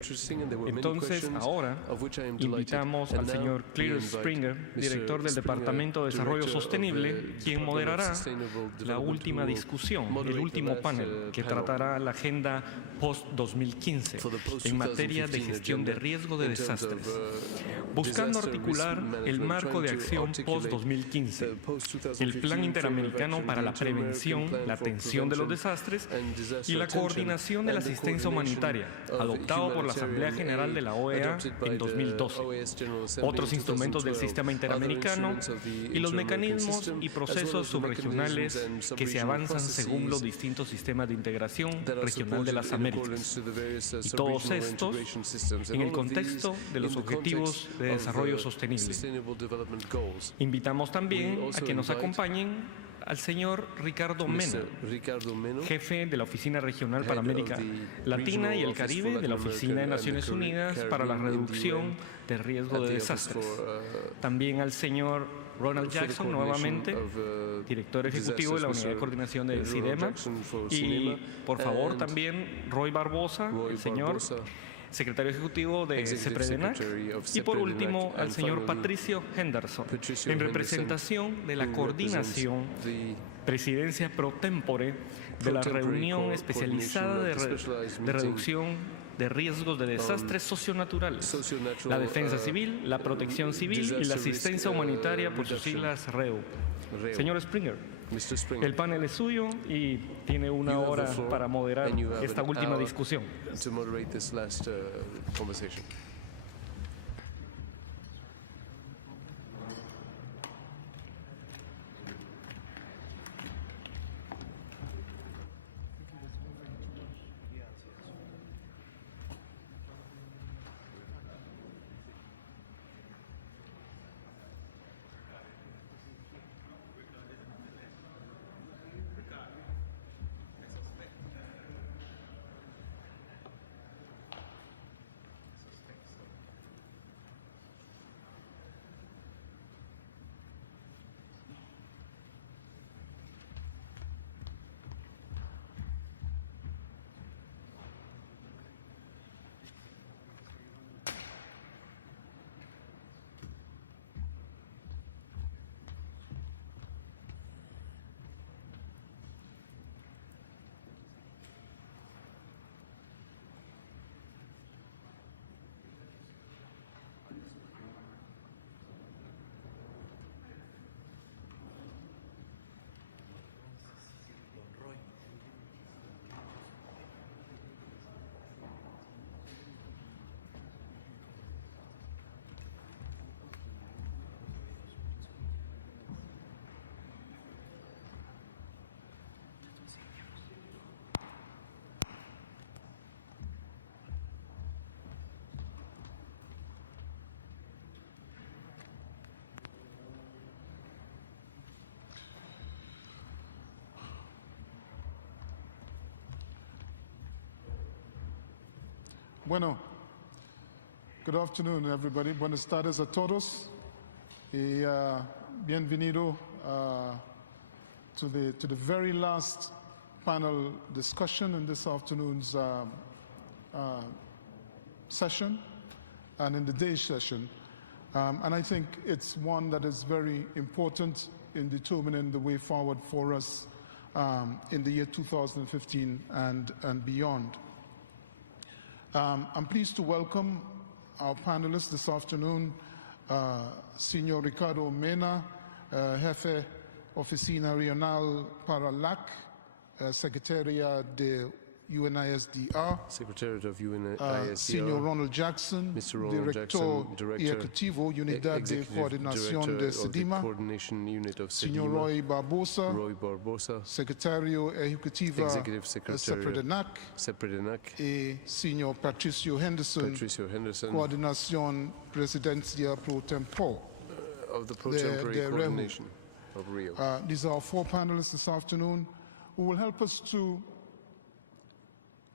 Entonces, ahora invitamos al señor Cletus Springer, director del Departamento de Desarrollo Sostenible, quien moderará la última discusión, el último panel, que tratará la agenda post-2015 en materia de gestión de riesgo de desastres, buscando articular el marco de acción post-2015, el Plan Interamericano para la Prevención, la Atención de los Desastres y la Coordinación de la Asistencia Humanitaria, adoptado por la Asamblea General de la OEA en 2012, otros instrumentos del sistema interamericano y los mecanismos y procesos subregionales que se avanzan según los distintos sistemas de integración regional de las Américas. Y todos estos en el contexto de los Objetivos de Desarrollo Sostenible. Invitamos también a que nos acompañen al señor Ricardo Mena, jefe de la Oficina Regional para América Latina y el Caribe de la Oficina de Naciones Unidas para la Reducción de Riesgo de Desastres. También al señor Ronald Jackson, nuevamente, director ejecutivo de la Unidad de Coordinación de CIDEMA. Y, por favor, también Roy Barbosa, el señor secretario ejecutivo de CEPREDENAC, y por último al señor Patricio Henderson, en representación de la coordinación, presidencia pro tempore de la reunión especializada de reducción de riesgos de desastres socionaturales, la defensa civil, la protección civil y la asistencia humanitaria, por sus siglas REU. Señor Springer, el panel es suyo y tiene una hora para moderar esta última discusión. Bueno, good afternoon, everybody. Buenas tardes a todos. Y bienvenido to the very last panel discussion in this afternoon's session and in the day's session. And I think it's one that is very important in determining the way forward for us in the year 2015 and beyond. I'm pleased to welcome our panelists this afternoon, Señor Ricardo Mena, Jefe Oficina Regional para LAC, Secretaria de UNISDR, Secretary of UNISDR, Señor Ronald Jackson, Director Ejecutivo, Unidad de Coordinación de CIDEMA, Señor Roy Barbosa, Secretario Ejecutivo CEPREDENAC, y Señor Patricio Henderson, Coordinación Presidencia Pro Tempore de Coordination of Rio. These are our four panelists this afternoon who will help us to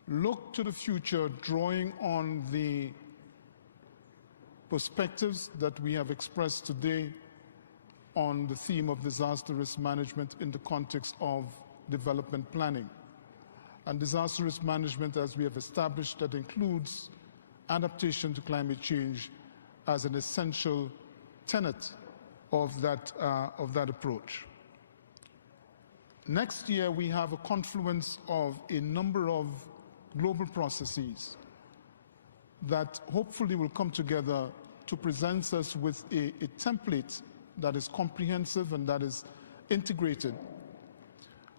look to the future, drawing on the perspectives that we have expressed today on the theme of disaster risk management in the context of development planning. And disaster risk management, as we have established, that includes adaptation to climate change as an essential tenet of that approach. Next year, we have a confluence of a number of global processes that hopefully will come together to present us with a template that is comprehensive and that is integrated,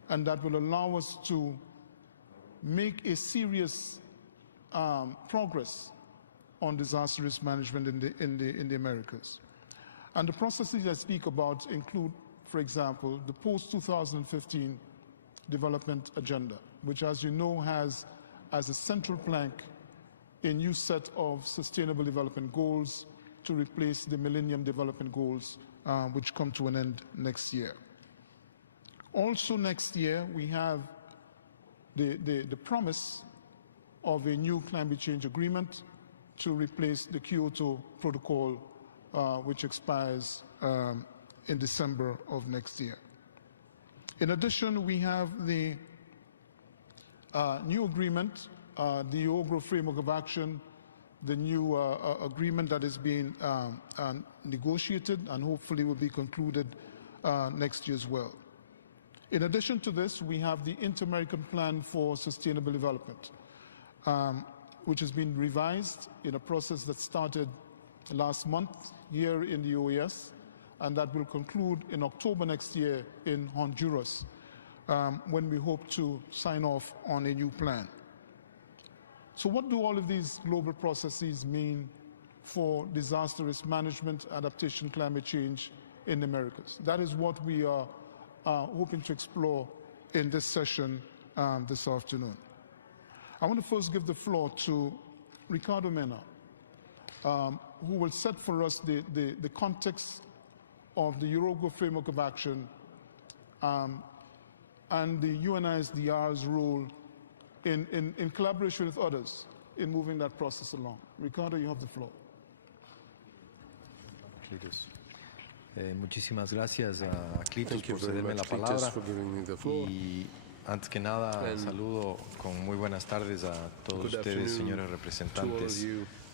and that will allow us to make a serious progress on disaster risk management in the Americas. And the processes I speak about include, for example, the post-2015 development agenda, which, as you know, has as a central plank a new set of sustainable development goals to replace the Millennium Development Goals, which come to an end next year. Also next year, we have the promise of a new climate change agreement to replace the Kyoto Protocol, which expires in December of next year. In addition, we have the new agreement, the OGRO Framework of Action, the new agreement that is being negotiated and hopefully will be concluded next year as well. In addition to this, we have the Inter-American Plan for Sustainable Development, which has been revised in a process that started last month here in the OAS, and that will conclude in October next year in Honduras, when we hope to sign off on a new plan. So what do all of these global processes mean for disaster risk management, adaptation, climate change in the Americas? That is what we are hoping to explore in this session this afternoon. I want to first give the floor to Ricardo Mena, who will set for us the context of the Uruguay Framework of Action and the UNISDR's role in collaboration with others in moving that process along. Ricardo, you have the floor. Muchísimas gracias a Clitos por cederme la palabra. Y antes que nada, saludo con muy buenas tardes a todos ustedes, señores representantes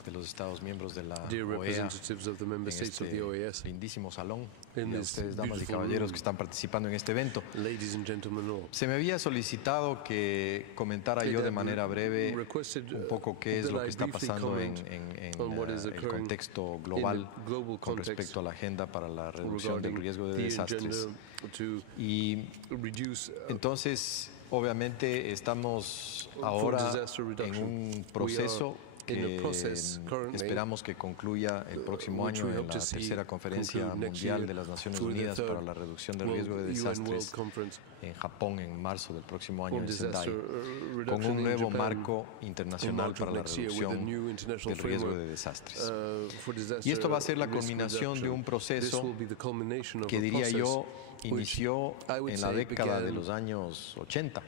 de los Estados miembros de la OEA, en este lindísimo salón, y a ustedes, damas y caballeros que están participando en este evento. Se me había solicitado que comentara yo de manera breve un poco qué es lo que está pasando en el contexto global con respecto a la agenda para la reducción del riesgo de desastres. Y entonces, obviamente, estamos ahora en un proceso que esperamos que concluya el próximo año en la tercera conferencia mundial de las Naciones Unidas para la reducción del riesgo de desastres en Japón en marzo del próximo año en Sendai, con un nuevo marco internacional para la reducción del riesgo de desastres. Y esto va a ser la culminación de un proceso que, diría yo, inició en la década de los años 80.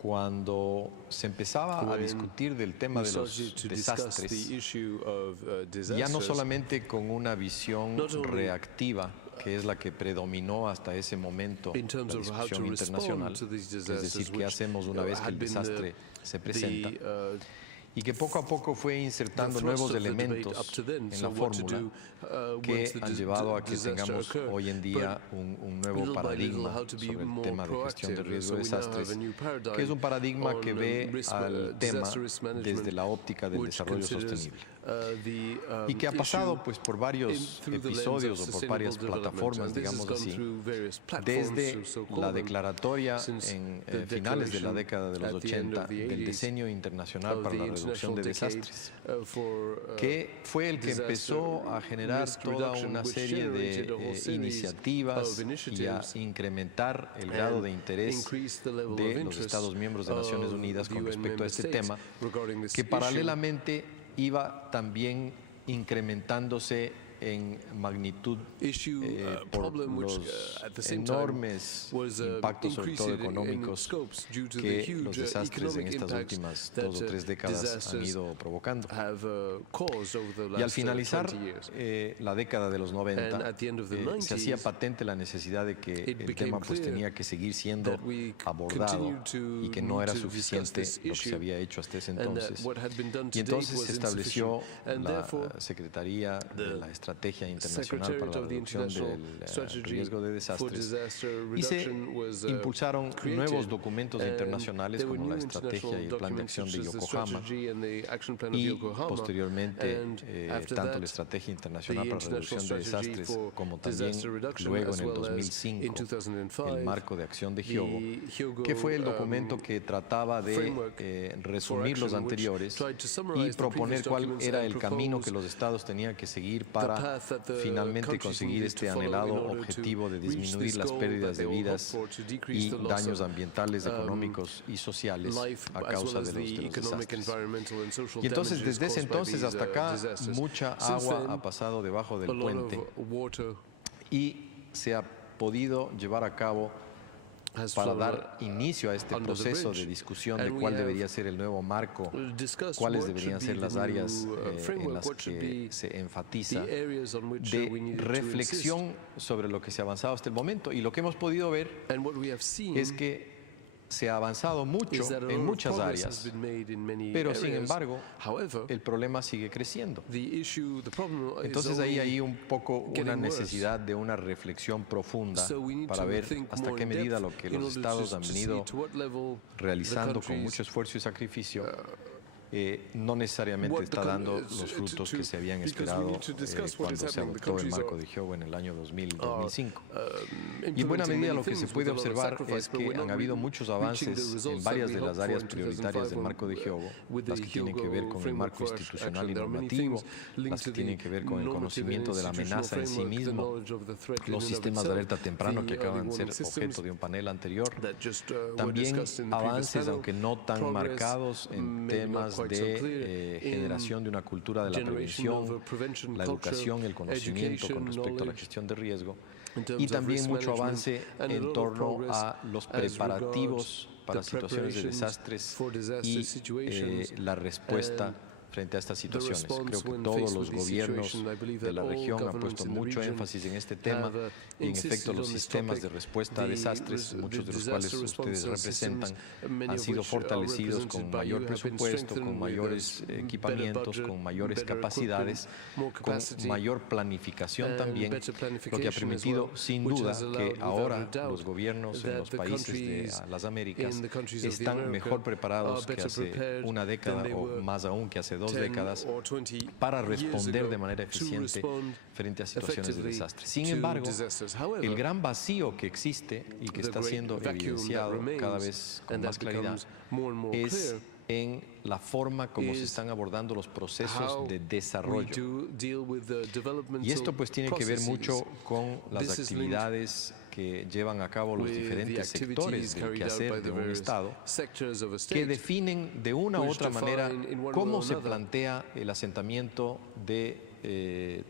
Cuando se empezaba a discutir del tema de los desastres, ya no solamente con una visión reactiva, que es la que predominó hasta ese momento en la discusión internacional, es decir, qué hacemos una vez que el desastre se presenta, y que poco a poco fue insertando nuevos elementos en la fórmula que han llevado a que tengamos hoy en día un nuevo paradigma sobre el tema de gestión de riesgo de desastres, que es un paradigma que ve al tema desde la óptica del desarrollo sostenible, y que ha pasado pues por varios episodios o por varias plataformas, digamos así, desde la declaratoria en finales de la década de los 80 del Decenio Internacional para la Reducción de Desastres, que fue el que empezó a generar toda una serie de iniciativas y a incrementar el grado de interés de los Estados miembros de Naciones Unidas con respecto a este tema, que paralelamente iba también incrementándose en magnitud por los enormes impactos, sobre todo económicos, que los desastres en estas últimas 2 o 3 décadas han ido provocando. Y al finalizar la década de los 90, se hacía patente la necesidad de que el tema pues tenía que seguir siendo abordado y que no era suficiente lo que se había hecho hasta ese entonces. Y entonces se estableció la Secretaría de la Estrategia Internacional para la Reducción del Riesgo de Desastres y se impulsaron nuevos documentos internacionales como la Estrategia y el Plan de Acción de Yokohama y posteriormente tanto la Estrategia Internacional para la Reducción de Desastres como también luego en el 2005 el Marco de Acción de Hyogo, que fue el documento que trataba de resumir los anteriores y proponer cuál era el camino que los estados tenían que seguir para finalmente conseguir este anhelado objetivo de disminuir las pérdidas de vidas y daños ambientales, económicos y sociales a causa de los desastres. Y entonces desde ese entonces hasta acá mucha agua ha pasado debajo del puente y se ha podido llevar a cabo para dar inicio a este proceso de discusión de cuál debería ser el nuevo marco, cuáles deberían ser las áreas en las que se enfatiza de reflexión sobre lo que se ha avanzado hasta el momento. Y lo que hemos podido ver es que se ha avanzado mucho en muchas áreas, pero sin embargo el problema sigue creciendo. Entonces ahí hay un poco una necesidad de una reflexión profunda para ver hasta qué medida lo que los estados han venido realizando con mucho esfuerzo y sacrificio no necesariamente está dando los frutos que se habían esperado cuando se adoptó el Marco de Hyogo en el año 2005. Y en buena medida lo que se puede observar es que han habido muchos avances en varias de las áreas prioritarias del Marco de Hyogo, las que tienen que ver con el marco institucional y normativo, las que tienen que ver con el conocimiento de la amenaza en sí mismo, los sistemas de alerta temprano que acaban de ser objeto de un panel anterior, también avances, aunque no tan marcados, en temas de generación de una cultura de la prevención, la educación, el conocimiento con respecto a la gestión de riesgo y también mucho avance en torno a los preparativos para situaciones de desastres y la respuesta frente a estas situaciones. Creo que todos los gobiernos de la región han puesto mucho énfasis en este tema y en efecto los sistemas de respuesta a desastres, muchos de los cuales ustedes representan, han sido fortalecidos con mayor presupuesto, con mayores equipamientos, con mayores capacidades, con mayor planificación también, lo que ha permitido sin duda que ahora los gobiernos en los países de las Américas están mejor preparados que hace una década o más aún que hace 2 décadas para responder de manera eficiente frente a situaciones de desastre. Sin embargo, el gran vacío que existe y que está siendo evidenciado cada vez con más claridad es en la forma como se están abordando los procesos de desarrollo. Y esto pues tiene que ver mucho con las actividades que llevan a cabo los diferentes sectores del quehacer de un Estado, que definen de una u otra manera cómo se plantea el asentamiento de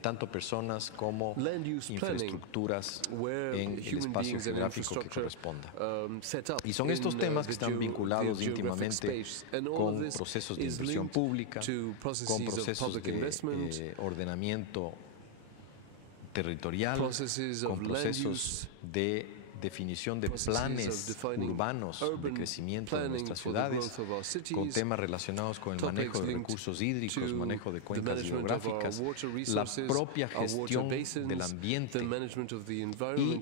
tanto personas como infraestructuras en el espacio geográfico que corresponda. Y son estos temas que están vinculados íntimamente con procesos de inversión pública, con procesos de ordenamiento territorial, con procesos de definición de planes urbanos de crecimiento de nuestras ciudades, con temas relacionados con el manejo de recursos hídricos, manejo de cuencas hidrográficas, la propia gestión del ambiente y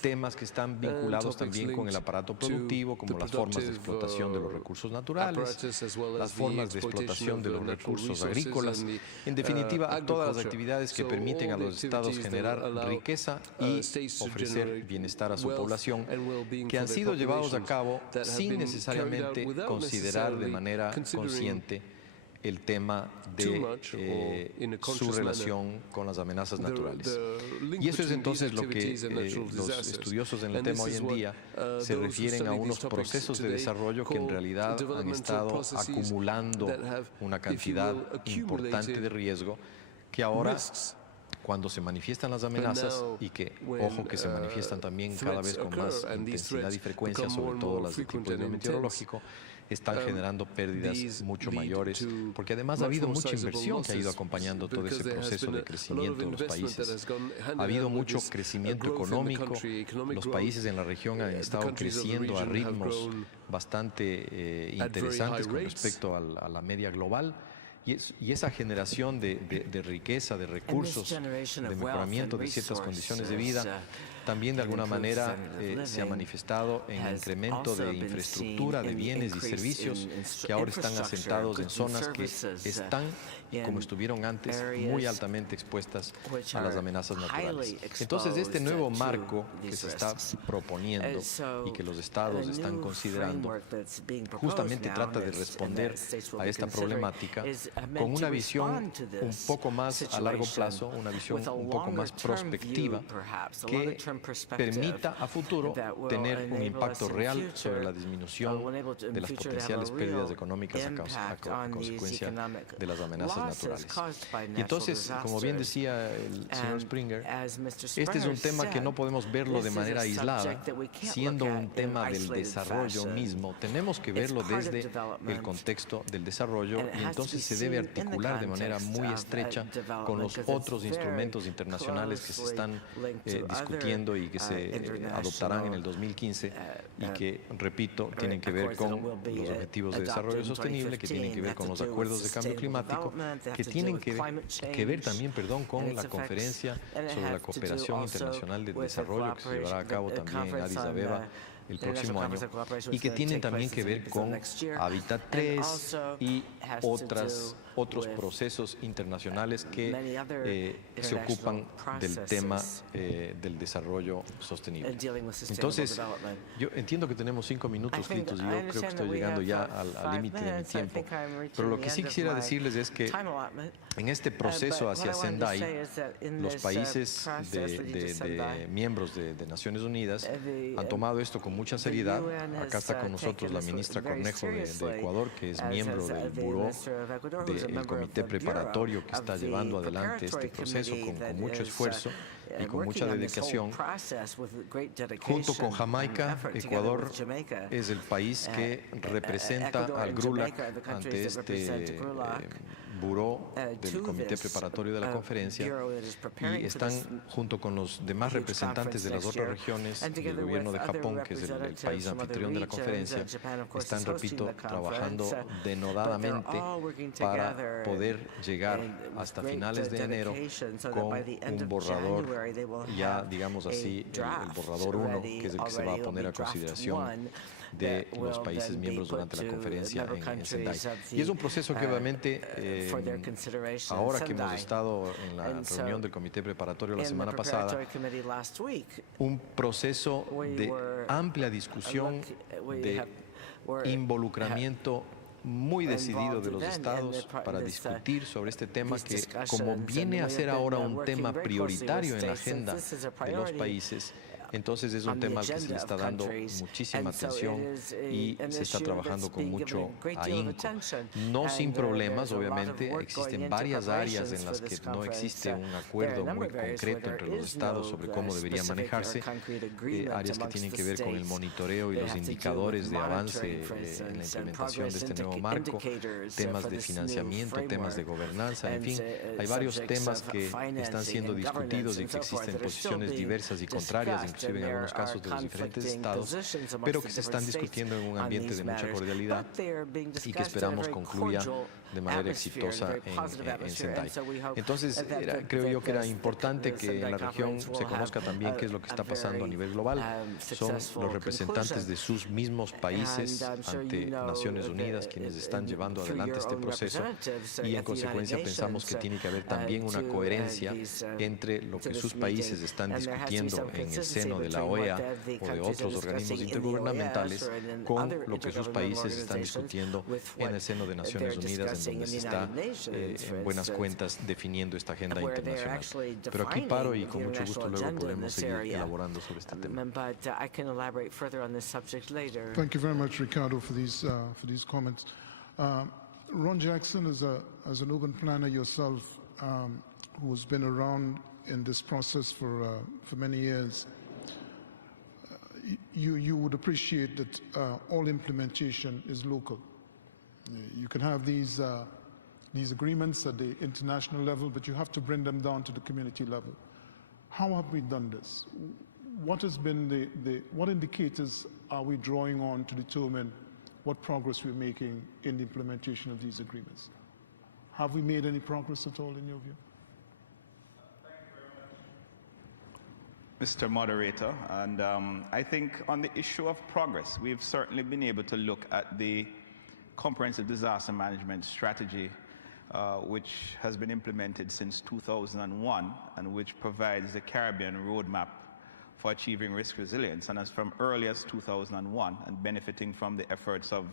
temas que están vinculados también con el aparato productivo, como las formas de explotación de los recursos naturales, las formas de explotación de los recursos agrícolas, en definitiva, todas las actividades que permiten a los estados generar riqueza y ofrecer bienestar a su población, que han sido llevados a cabo sin necesariamente considerar de manera consciente el tema de su relación con las amenazas naturales. Y eso es entonces lo que los estudiosos en el tema hoy en día se refieren a unos procesos de desarrollo que en realidad han estado acumulando una cantidad importante de riesgo que ahora cuando se manifiestan las amenazas y que, ojo, que se manifiestan también cada vez con más intensidad y frecuencia, sobre todo las de tipo meteorológico, están generando pérdidas mucho mayores, porque además ha habido mucha inversión que ha ido acompañando todo ese proceso de crecimiento de los países. Ha habido mucho crecimiento económico, los países en la región han estado creciendo a ritmos bastante interesantes con respecto a la media global. Y esa generación de riqueza, de recursos, de mejoramiento de ciertas condiciones de vida, también de alguna manera se ha manifestado en incremento de infraestructura, de bienes y servicios que ahora están asentados en zonas que están, como estuvieron antes, muy altamente expuestas a las amenazas naturales. Entonces, este nuevo marco que se está proponiendo y que los estados están considerando, justamente trata de responder a esta problemática con una visión un poco más a largo plazo, una visión un poco más prospectiva, que permita a futuro tener un impacto real sobre la disminución de las potenciales pérdidas económicas a consecuencia de las amenazas naturales. Y entonces, como bien decía el señor Springer, este es un tema que no podemos verlo de manera aislada, siendo un tema del desarrollo mismo. Tenemos que verlo desde el contexto del desarrollo y entonces se debe articular de manera muy estrecha con los otros instrumentos internacionales que se están discutiendo y que se adoptarán en el 2015 y que, repito, tienen que ver con los objetivos de desarrollo sostenible, que tienen que ver con los acuerdos de cambio climático, que tienen que ver también, con la conferencia sobre la cooperación internacional de desarrollo que se llevará a cabo también en Addis Abeba el próximo año, y que tienen también que ver con Hábitat 3 y otros procesos internacionales que se ocupan del tema del desarrollo sostenible. Entonces, yo entiendo que tenemos 5 minutos, Clitos, y yo creo que estoy llegando ya al límite de mi tiempo, pero lo que sí quisiera decirles es que en este proceso hacia Sendai, los países de miembros de Naciones Unidas han tomado esto con mucha seriedad. Acá está con nosotros la ministra Cornejo de Ecuador, que es miembro del buró del comité preparatorio que está llevando adelante este proceso con mucho esfuerzo y con mucha dedicación. Junto con Jamaica, Ecuador es el país que representa al GRULAC ante este buró del comité preparatorio de la conferencia, y están junto con los demás representantes de las otras regiones del gobierno de Japón, que es el país anfitrión de la conferencia. Están, repito, trabajando denodadamente para poder llegar hasta finales de enero con un borrador, ya digamos así, el borrador 1, que es el que se va a poner a consideración de los países miembros durante la conferencia en Sendai. Y es un proceso que obviamente, ahora que hemos estado en la reunión del comité preparatorio la semana pasada, un proceso de amplia discusión, de involucramiento muy decidido de los estados para discutir sobre este tema que, como viene a ser ahora un tema prioritario en la agenda de los países, entonces es un tema al que se le está dando muchísima atención y se está trabajando con mucho ahínco. No sin problemas, obviamente, existen varias áreas en las que no existe un acuerdo muy concreto entre los estados sobre cómo debería manejarse, áreas que tienen que ver con el monitoreo y los indicadores de avance en la implementación de este nuevo marco, temas de financiamiento, temas de gobernanza, en fin, hay varios temas que están siendo discutidos y que existen posiciones diversas y contrarias, inclusive en algunos casos de los diferentes estados, pero que se están discutiendo en un ambiente de mucha cordialidad y que esperamos concluya de manera exitosa en Sendai. Entonces, creo yo que era importante que en la región se conozca también qué es lo que está pasando a nivel global. Son los representantes de sus mismos países ante Naciones Unidas quienes están llevando adelante este proceso, y en consecuencia pensamos que tiene que haber también una coherencia entre lo que sus países están discutiendo en el seno de la OEA o de otros organismos intergubernamentales con lo que sus países están discutiendo en el seno de Naciones Unidas, en donde se está en buenas cuentas definiendo esta agenda internacional. Pero aquí paro y con mucho gusto luego podemos seguir elaborando sobre este tema. Thank you very much, Ricardo, for these comments. Ron Jackson, as an urban planner yourself, who's been around in this process for many years, you would appreciate that all implementation is local. You can have these agreements at the international level, but you have to bring them down to the community level. How have we done this? What has been what indicators are we drawing on to determine what progress we're making in the implementation of these agreements? Have we made any progress at all in your view? Mr. Moderator, and I think on the issue of progress, we've certainly been able to look at the comprehensive disaster management strategy, which has been implemented since 2001 and which provides the Caribbean roadmap for achieving risk resilience. And as from early as 2001 and benefiting from the efforts of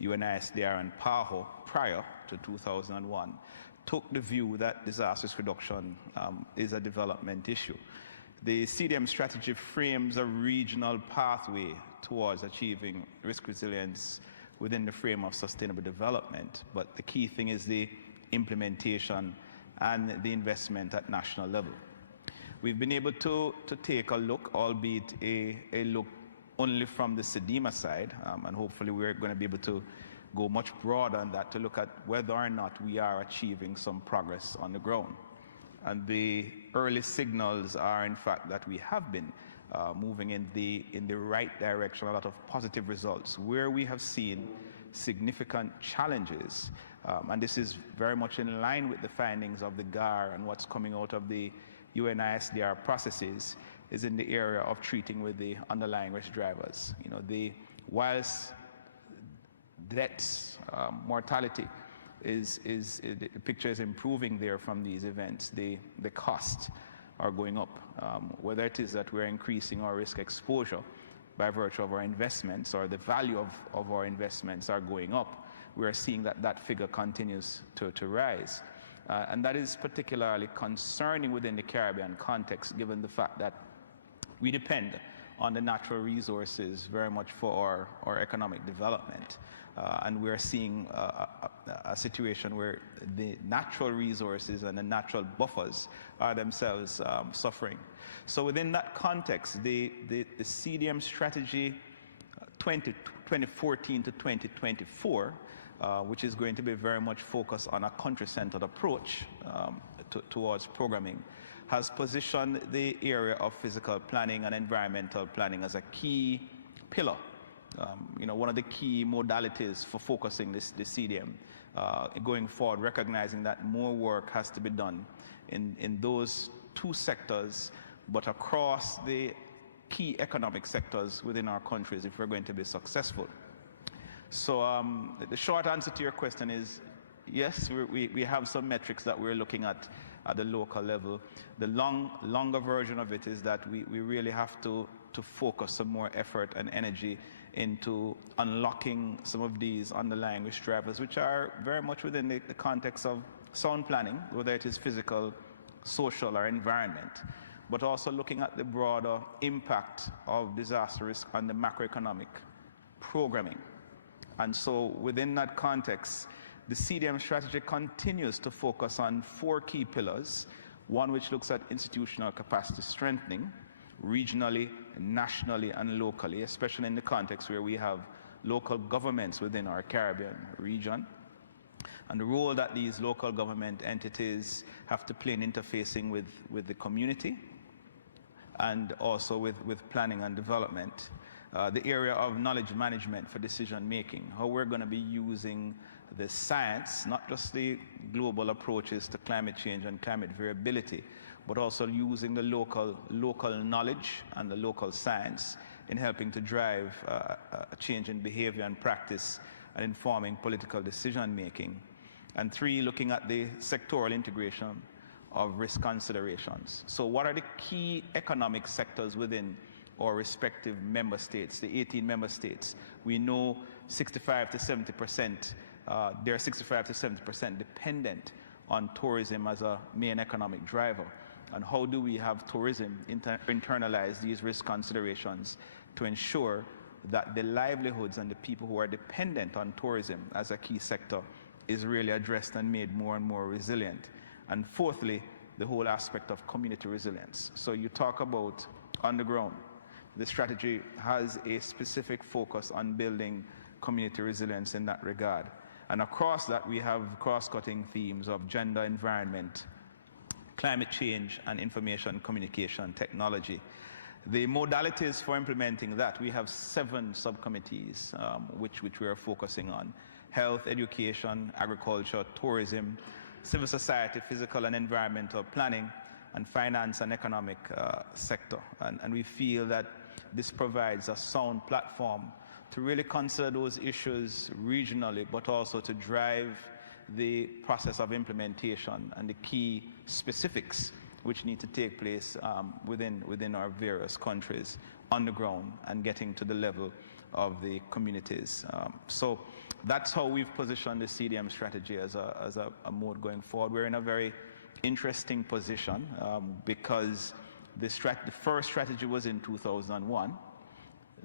UNISDR and PAHO prior to 2001, took the view that disaster risk reduction is a development issue. The CDM strategy frames a regional pathway towards achieving risk resilience within the frame of sustainable development, but the key thing is the implementation and the investment at national level. We've been able to take a look, albeit a look only from the SEDEMA side, and hopefully we're going to be able to go much broader on that to look at whether or not we are achieving some progress on the ground. And the early signals are, in fact, that we have been moving in the right direction, a lot of positive results. Where we have seen significant challenges, and this is very much in line with the findings of the GAR and what's coming out of the UNISDR processes, is in the area of treating with the underlying risk drivers. You know, whilst deaths, mortality, the picture is improving there from these events, the costs are going up. Whether it is that we're increasing our risk exposure by virtue of our investments or the value of our investments are going up, we are seeing that figure continues to rise. And that is particularly concerning within the Caribbean context, given the fact that we depend on the natural resources very much for our economic development. And we're seeing a situation where the natural resources and the natural buffers are themselves suffering. So within that context, the CDM strategy 2014 to 2024, which is going to be very much focused on a country-centered approach towards programming, has positioned the area of physical planning and environmental planning as a key pillar. You know, one of the key modalities for focusing the CDM going forward, recognizing that more work has to be done in those two sectors, but across the key economic sectors within our countries if we're going to be successful. So the short answer to your question is yes, we have some metrics that we're looking at the local level. The longer version of it is that we really have to focus some more effort and energy into unlocking some of these underlying risk drivers, which are very much within the context of sound planning, whether it is physical, social, or environment, but also looking at the broader impact of disaster risk on the macroeconomic programming. And so within that context, the CDM strategy continues to focus on four key pillars, one which looks at institutional capacity strengthening, regionally, nationally, and locally, especially in the context where we have local governments within our Caribbean region, and the role that these local government entities have to play in interfacing with the community and also with planning and development. The area of knowledge management for decision making, how we're going to be using the science, not just the global approaches to climate change and climate variability, but also using the local knowledge and the local science in helping to drive a change in behavior and practice and informing political decision making. And three, looking at the sectoral integration of risk considerations. So what are the key economic sectors within our respective member states, the 18 member states? We know 65 to 70%, they're 65 to 70% dependent on tourism as a main economic driver. And how do we have tourism internalize these risk considerations to ensure that the livelihoods and the people who are dependent on tourism as a key sector is really addressed and made more and more resilient? And fourthly, the whole aspect of community resilience. So you talk about on the ground. The strategy has a specific focus on building community resilience in that regard. And across that, we have cross-cutting themes of gender, environment, climate change, and information communication technology. The modalities for implementing that, we have 7 subcommittees which we are focusing on: health, education, agriculture, tourism, civil society, physical and environmental planning, and finance and economic sector. And we feel that this provides a sound platform to really consider those issues regionally, but also to drive the process of implementation and the key specifics which need to take place within our various countries on the ground and getting to the level of the communities. So that's how we've positioned the CDM strategy as a mode going forward. We're in a very interesting position because the first strategy was in 2001.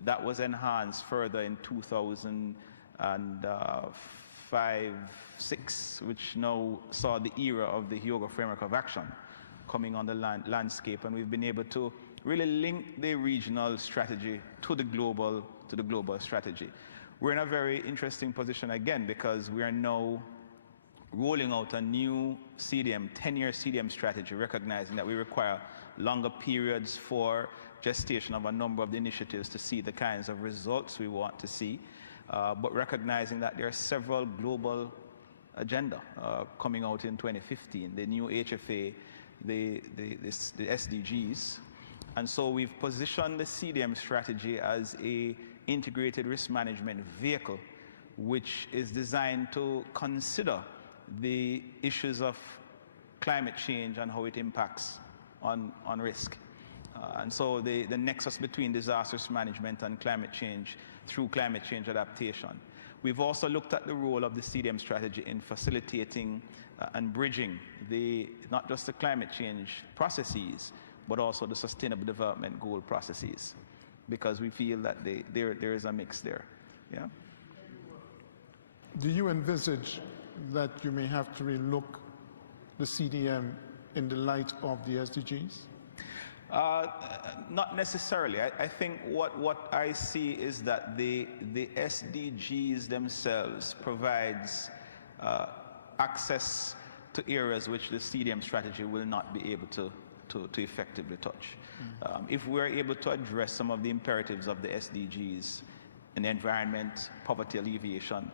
That was enhanced further in 2005-06, which now saw the era of the Hyogo Framework of Action coming on the landscape, and we've been able to really link the regional strategy to the global strategy. We're in a very interesting position again because we are now rolling out a new CDM, 10-year CDM strategy, recognizing that we require longer periods for gestation of a number of the initiatives to see the kinds of results we want to see, but recognizing that there are several global agenda coming out in 2015, the new HFA, the SDGs. And so we've positioned the CDM strategy as a integrated risk management vehicle, which is designed to consider the issues of climate change and how it impacts on risk. And so the nexus between disaster risk management and climate change through climate change adaptation. We've also looked at the role of the CDM strategy in facilitating and bridging not just the climate change processes, but also the sustainable development goal processes, because we feel that there is a mix there. Yeah. Do you envisage that you may have to relook the CDM in the light of the SDGs? Not necessarily. I think what I see is that the SDGs themselves provides access to areas which the CDM strategy will not be able to effectively touch. If we're able to address some of the imperatives of the SDGs in the environment, poverty alleviation,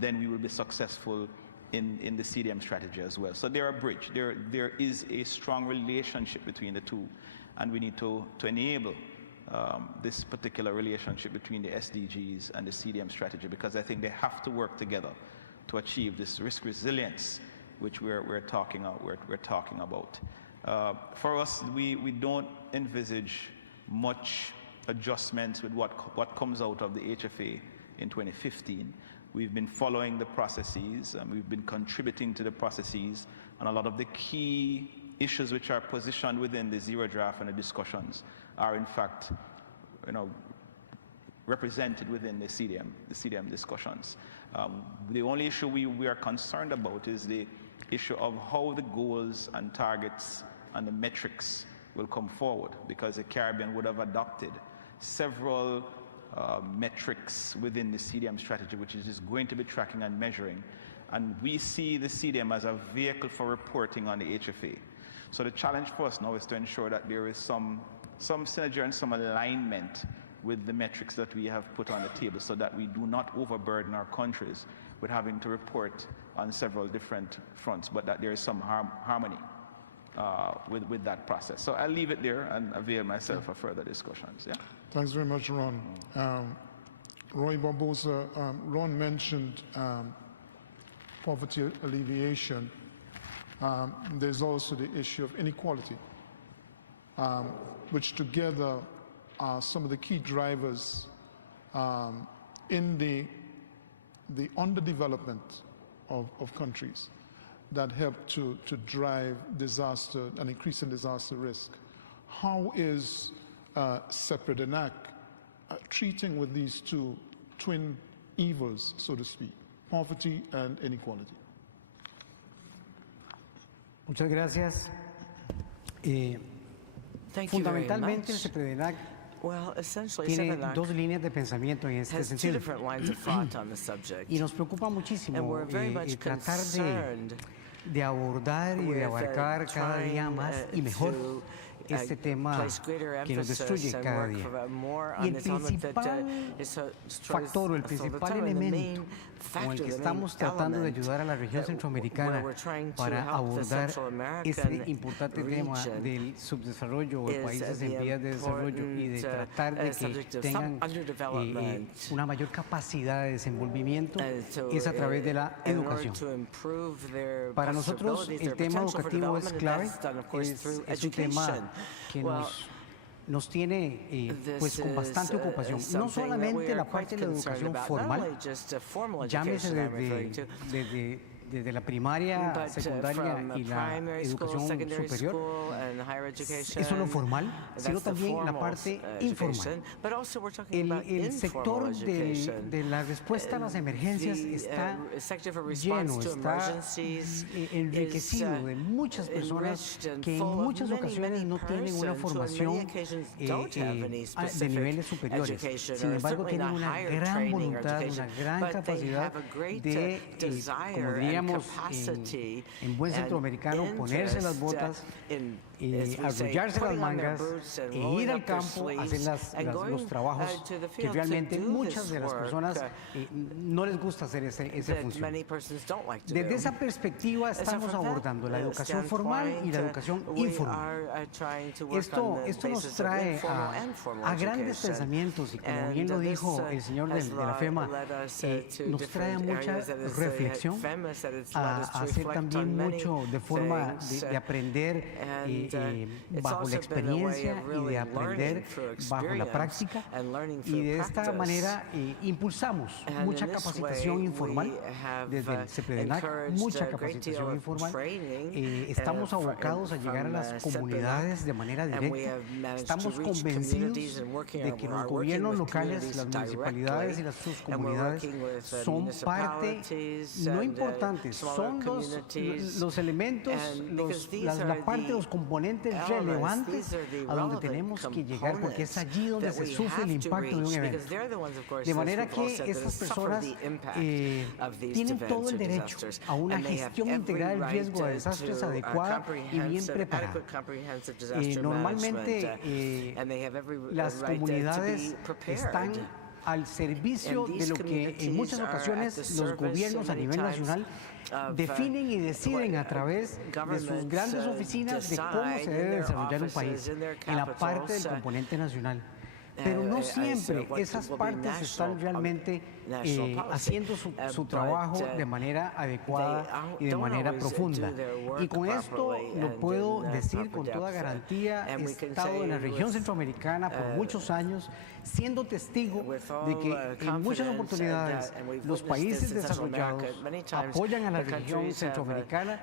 then we will be successful in the CDM strategy as well. So they're a bridge. There is a strong relationship between the two, and we need to enable this particular relationship between the SDGs and the CDM strategy, because I think they have to work together to achieve this risk resilience which we're talking about. For us, we don't envisage much adjustments with what comes out of the HFA in 2015. We've been following the processes, and we've been contributing to the processes, and a lot of the key issues which are positioned within the zero draft and the discussions are in fact, represented within the CDM discussions. The only issue we are concerned about is the issue of how the goals and targets and the metrics will come forward, because the Caribbean would have adopted several metrics within the CDM strategy, which is just going to be tracking and measuring. And we see the CDM as a vehicle for reporting on the HFA. So the challenge for us now is to ensure that there is some synergy and some alignment with the metrics that we have put on the table, so that we do not overburden our countries with having to report on several different fronts, but that there is some harmony with that process. So I'll leave it there and avail myself for further discussions. Yeah. Thanks very much, Ron. Roy Barbosa, Ron mentioned poverty alleviation. There's also the issue of inequality, which together are some of the key drivers in the underdevelopment of countries that help to drive disaster and increase in disaster risk. How is CEPREDENAC treating with these two twin evils, so to speak, poverty and inequality? Muchas gracias. Fundamentalmente, el CEPREDENAC tiene dos líneas de pensamiento en este sentido. Y nos preocupa muchísimo tratar de abordar y de abarcar cada día más y mejor este tema que nos destruye cada día. Y el principal factor o el principal elemento con el que estamos tratando de ayudar a la región centroamericana para abordar este importante tema del subdesarrollo o países en vías de desarrollo y de tratar de que tengan una mayor capacidad de desenvolvimiento es a través de la educación. Para nosotros el tema educativo es clave, es un tema que nos tiene pues con bastante ocupación, no solamente la parte de la educación formal, llámese desde la primaria, secundaria y la educación superior, eso es lo formal, sino también la parte informal. El sector de la respuesta a las emergencias está lleno, está enriquecido de muchas personas que en muchas ocasiones no tienen una formación de niveles superiores. Sin embargo, tienen una gran voluntad, una gran capacidad de, como diríamos, en buen centroamericano, ponerse las botas, arrollarse las mangas e ir al campo a hacer los trabajos que realmente muchas de las personas no les gusta hacer esa función. Desde esa perspectiva estamos abordando la educación formal y la educación informal. Esto nos trae a grandes pensamientos y, como bien lo dijo el señor de la FEMA, nos trae a mucha reflexión, a hacer también mucho de forma de aprender bajo la experiencia y de aprender bajo la práctica, y de esta manera impulsamos mucha capacitación informal desde el CEPREDENAC, mucha capacitación informal. Estamos abocados a llegar a las comunidades de manera directa. Estamos convencidos de que los gobiernos locales, las municipalidades y las subcomunidades son parte no importante, son los elementos, la parte de los componentes relevantes a donde tenemos que llegar, porque es allí donde se sufre el impacto de un evento. De manera que estas personas tienen todo el derecho a una gestión integral del riesgo de desastres adecuada y bien preparada. Normalmente las comunidades están al servicio de lo que en muchas ocasiones los gobiernos a nivel nacional definen y deciden a través de sus grandes oficinas de cómo se debe desarrollar un país en la parte del componente nacional. Pero no siempre esas partes están realmente haciendo su trabajo de manera adecuada y de manera profunda. Y con esto lo puedo decir con toda garantía. He estado en la región centroamericana por muchos años, siendo testigo de que en muchas oportunidades los países desarrollados apoyan a la región centroamericana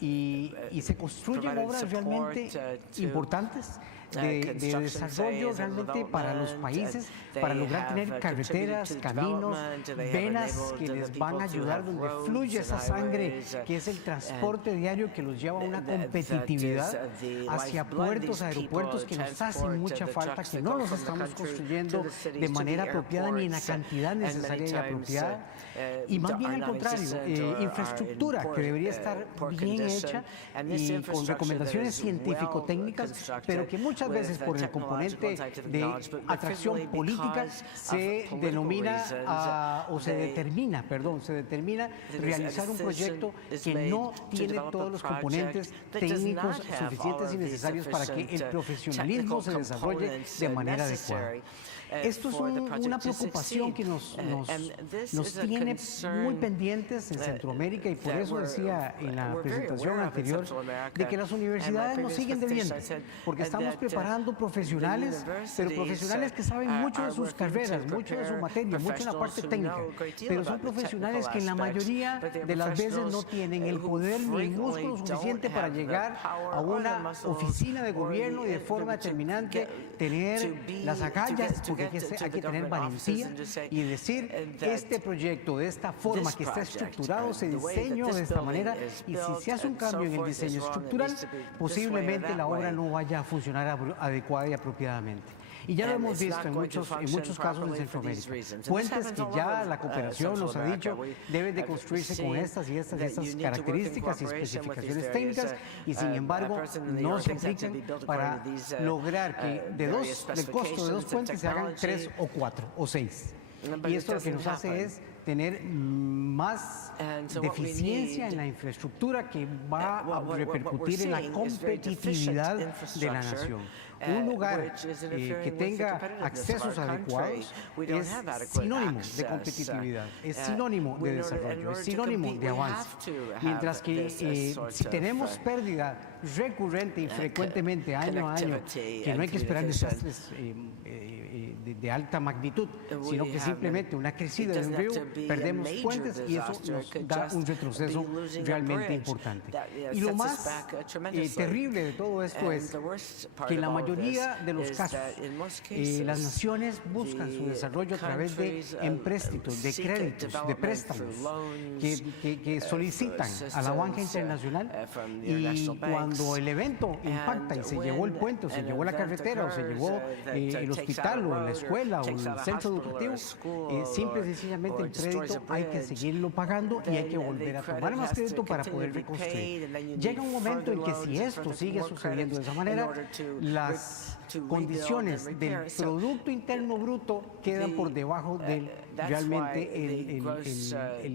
y se construyen obras realmente importantes de desarrollo realmente para los países, para lograr tener carreteras, caminos, venas que les van a ayudar donde fluye esa sangre, que es el transporte diario que los lleva a una competitividad hacia puertos, aeropuertos que nos hacen mucha falta, que no los estamos construyendo de manera apropiada ni en la cantidad necesaria y apropiada, y más bien al contrario, infraestructura que debería estar bien hecha y con recomendaciones científico-técnicas, pero que muchas veces por el componente de atracción política se denomina se determina realizar un proyecto que no tiene todos los componentes técnicos suficientes y necesarios para que el profesionalismo se desarrolle de manera adecuada. Esto es una preocupación que nos tiene muy pendientes en Centroamérica, y por eso decía en la presentación anterior de que las universidades nos siguen debiendo, porque estamos preparados preparando profesionales, pero profesionales que saben mucho de sus carreras, mucho de su materia, mucho en la parte técnica, pero son profesionales que en la mayoría de las veces no tienen el poder ni el músculo suficiente para llegar a una oficina de gobierno y de forma determinante tener las agallas, porque hay que tener valentía y decir, este proyecto de esta forma que está estructurado se diseñó de esta manera, y si se hace un cambio en el diseño estructural, posiblemente la obra no vaya a funcionar adecuada y apropiadamente. Y ya lo hemos visto en muchos casos en Centroamérica. Puentes que ya la cooperación nos ha dicho deben de construirse con estas y estas características y especificaciones técnicas, y sin embargo no se aplican para lograr que del costo de 2 puentes se hagan 3 o 4 o 6. Y esto lo que nos hace es tener más deficiencia en la infraestructura que va a repercutir en la competitividad de la nación. Un lugar que tenga accesos adecuados es sinónimo de competitividad, es sinónimo de desarrollo, es sinónimo de avance. Mientras que si tenemos pérdida recurrente y frecuentemente año a año, que no hay que esperar desastres de alta magnitud, sino que simplemente una crecida de un río, perdemos puentes y eso nos da un retroceso realmente importante. Y lo más terrible de todo esto es que en la mayoría de los casos las naciones buscan su desarrollo a través de empréstitos, de créditos, de préstamos que solicitan a la banca internacional, y cuando el evento impacta y se llevó el puente, o se llevó la carretera, o se llevó el hospital, o la escuela, o el centro educativo, simple y sencillamente el crédito hay que seguirlo pagando y hay que volver a tomar más crédito para poder reconstruir. Llega un momento en que si esto sigue sucediendo de esa manera, las condiciones del Producto Interno Bruto quedan por debajo de realmente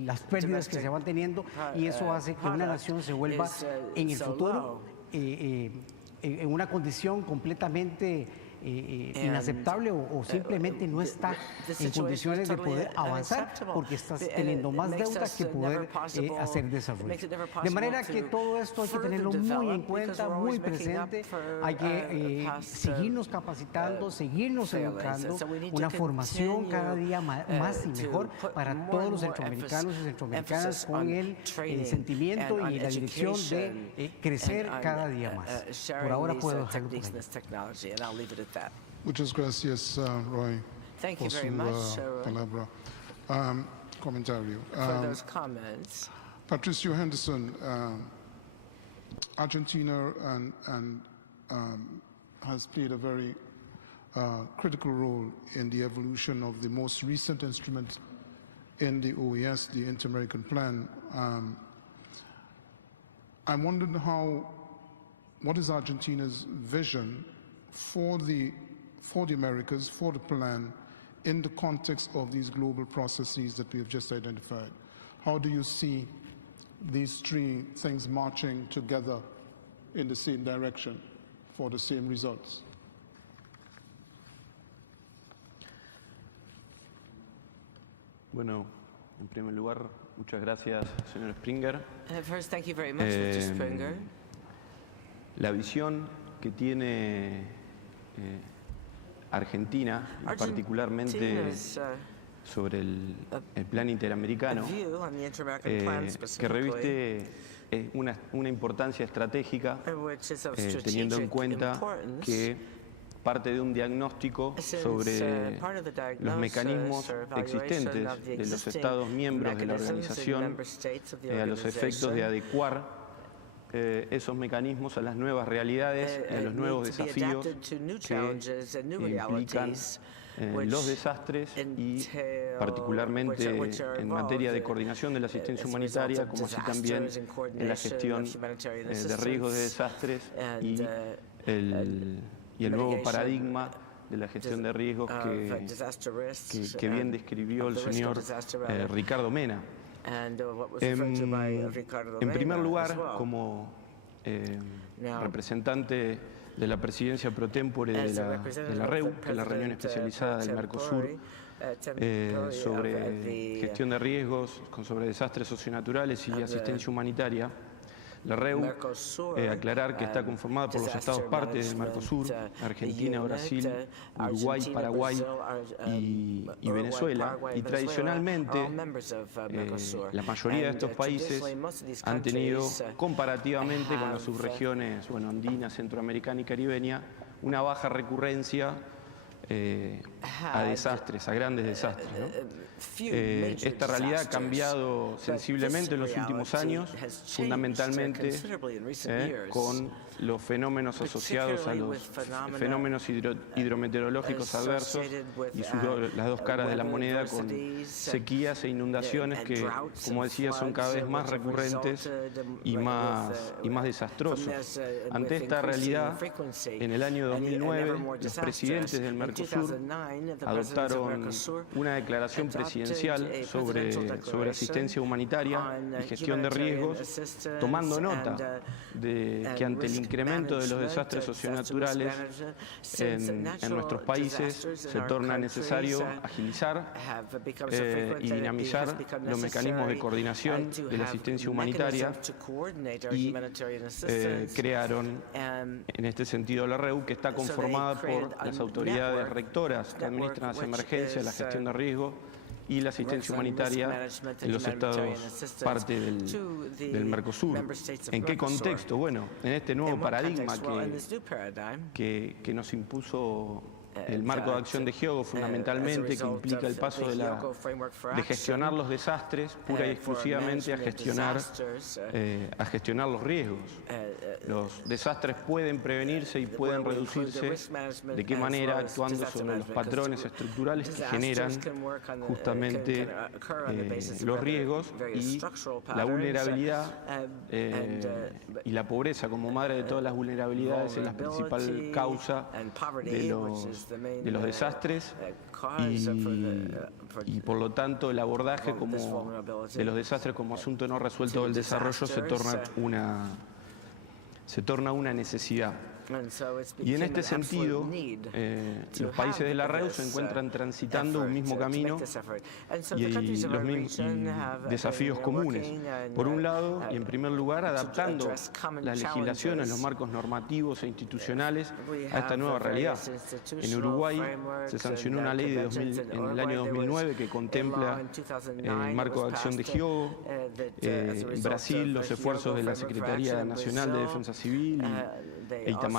las pérdidas que se van teniendo, y eso hace que una nación se vuelva en el futuro en una condición completamente inaceptable, o simplemente no está en condiciones de poder avanzar porque estás teniendo más deuda que poder hacer desarrollo. De manera que todo esto hay que tenerlo muy en cuenta, muy presente. Hay que seguirnos capacitando, seguirnos educando, una formación cada día más y mejor para todos los centroamericanos y centroamericanas, con el sentimiento y la dirección de crecer cada día más. Por ahora puedo dejarlo por ahí. Muchas gracias, Roy, por su palabra, comentario. Patricio Henderson, Argentina has played a very critical role in the evolution of the most recent instrument in the OAS, the Inter-American Plan. I'm wondering what is Argentina's vision for the Americas, for the plan, in the context of these global processes that we have just identified? How do you see these three things marching together in the same direction for the same results? Bueno, en primer lugar, muchas gracias, señor Springer. First, thank you very much, Mr. Springer. La visión que tiene Argentina, particularmente sobre el plan interamericano, que reviste una importancia estratégica, teniendo en cuenta que parte de un diagnóstico sobre los mecanismos existentes de los Estados miembros de la organización a los efectos de adecuar esos mecanismos a las nuevas realidades y a los nuevos desafíos que implican los desastres, y particularmente en materia de coordinación de la asistencia humanitaria, como así también en la gestión de riesgos de desastres y el nuevo paradigma de la gestión de riesgos que bien describió el señor Ricardo Mena. En primer lugar, como representante de la presidencia pro tempore de la REU, que es la reunión especializada del Mercosur, sobre gestión de riesgos, sobre desastres socionaturales y asistencia humanitaria, La REU, aclarar que está conformada por los estados partes del Mercosur, Argentina, Brasil, Uruguay, Paraguay y Venezuela. Y tradicionalmente, la mayoría de estos países han tenido, comparativamente con las subregiones andinas, centroamericana y caribeña, una baja recurrencia a desastres, a grandes desastres, ¿no? Esta realidad ha cambiado sensiblemente en los últimos años, fundamentalmente con los fenómenos asociados a los fenómenos hidrometeorológicos adversos y las dos caras de la moneda, con sequías e inundaciones que, como decía, son cada vez más recurrentes y más desastrosos. Ante esta realidad, en el año 2009, los presidentes del Mercosur adoptaron una declaración presidencial sobre asistencia humanitaria y gestión de riesgos, tomando nota de que ante el incremento de los desastres socionaturales en nuestros países se torna necesario agilizar y dinamizar los mecanismos de coordinación de la asistencia humanitaria, y crearon en este sentido la REU, que está conformada por las autoridades rectoras que administran las emergencias, la gestión de riesgo y la asistencia humanitaria en los estados parte del Mercosur. ¿En qué contexto? Bueno, en este nuevo paradigma que nos impuso el marco de acción de Hyogo, fundamentalmente, que implica el paso de gestionar los desastres pura y exclusivamente a gestionar los riesgos. Los desastres pueden prevenirse y pueden reducirse. ¿De qué manera? Actuando sobre los patrones estructurales que generan justamente los riesgos y la vulnerabilidad y la pobreza como madre de todas las vulnerabilidades es la principal causa de los desastres, y por lo tanto el abordaje de los desastres como asunto no resuelto del desarrollo se torna una necesidad. Y en este sentido, los países de la REU se encuentran transitando un mismo camino y los mismos desafíos comunes. Por un lado, y en primer lugar, adaptando las legislaciones, los marcos normativos e institucionales a esta nueva realidad. En Uruguay se sancionó una ley en el año 2009 que contempla el marco de acción de Hyogo. En Brasil, los esfuerzos de la Secretaría Nacional de Defensa Civil e Itamaraty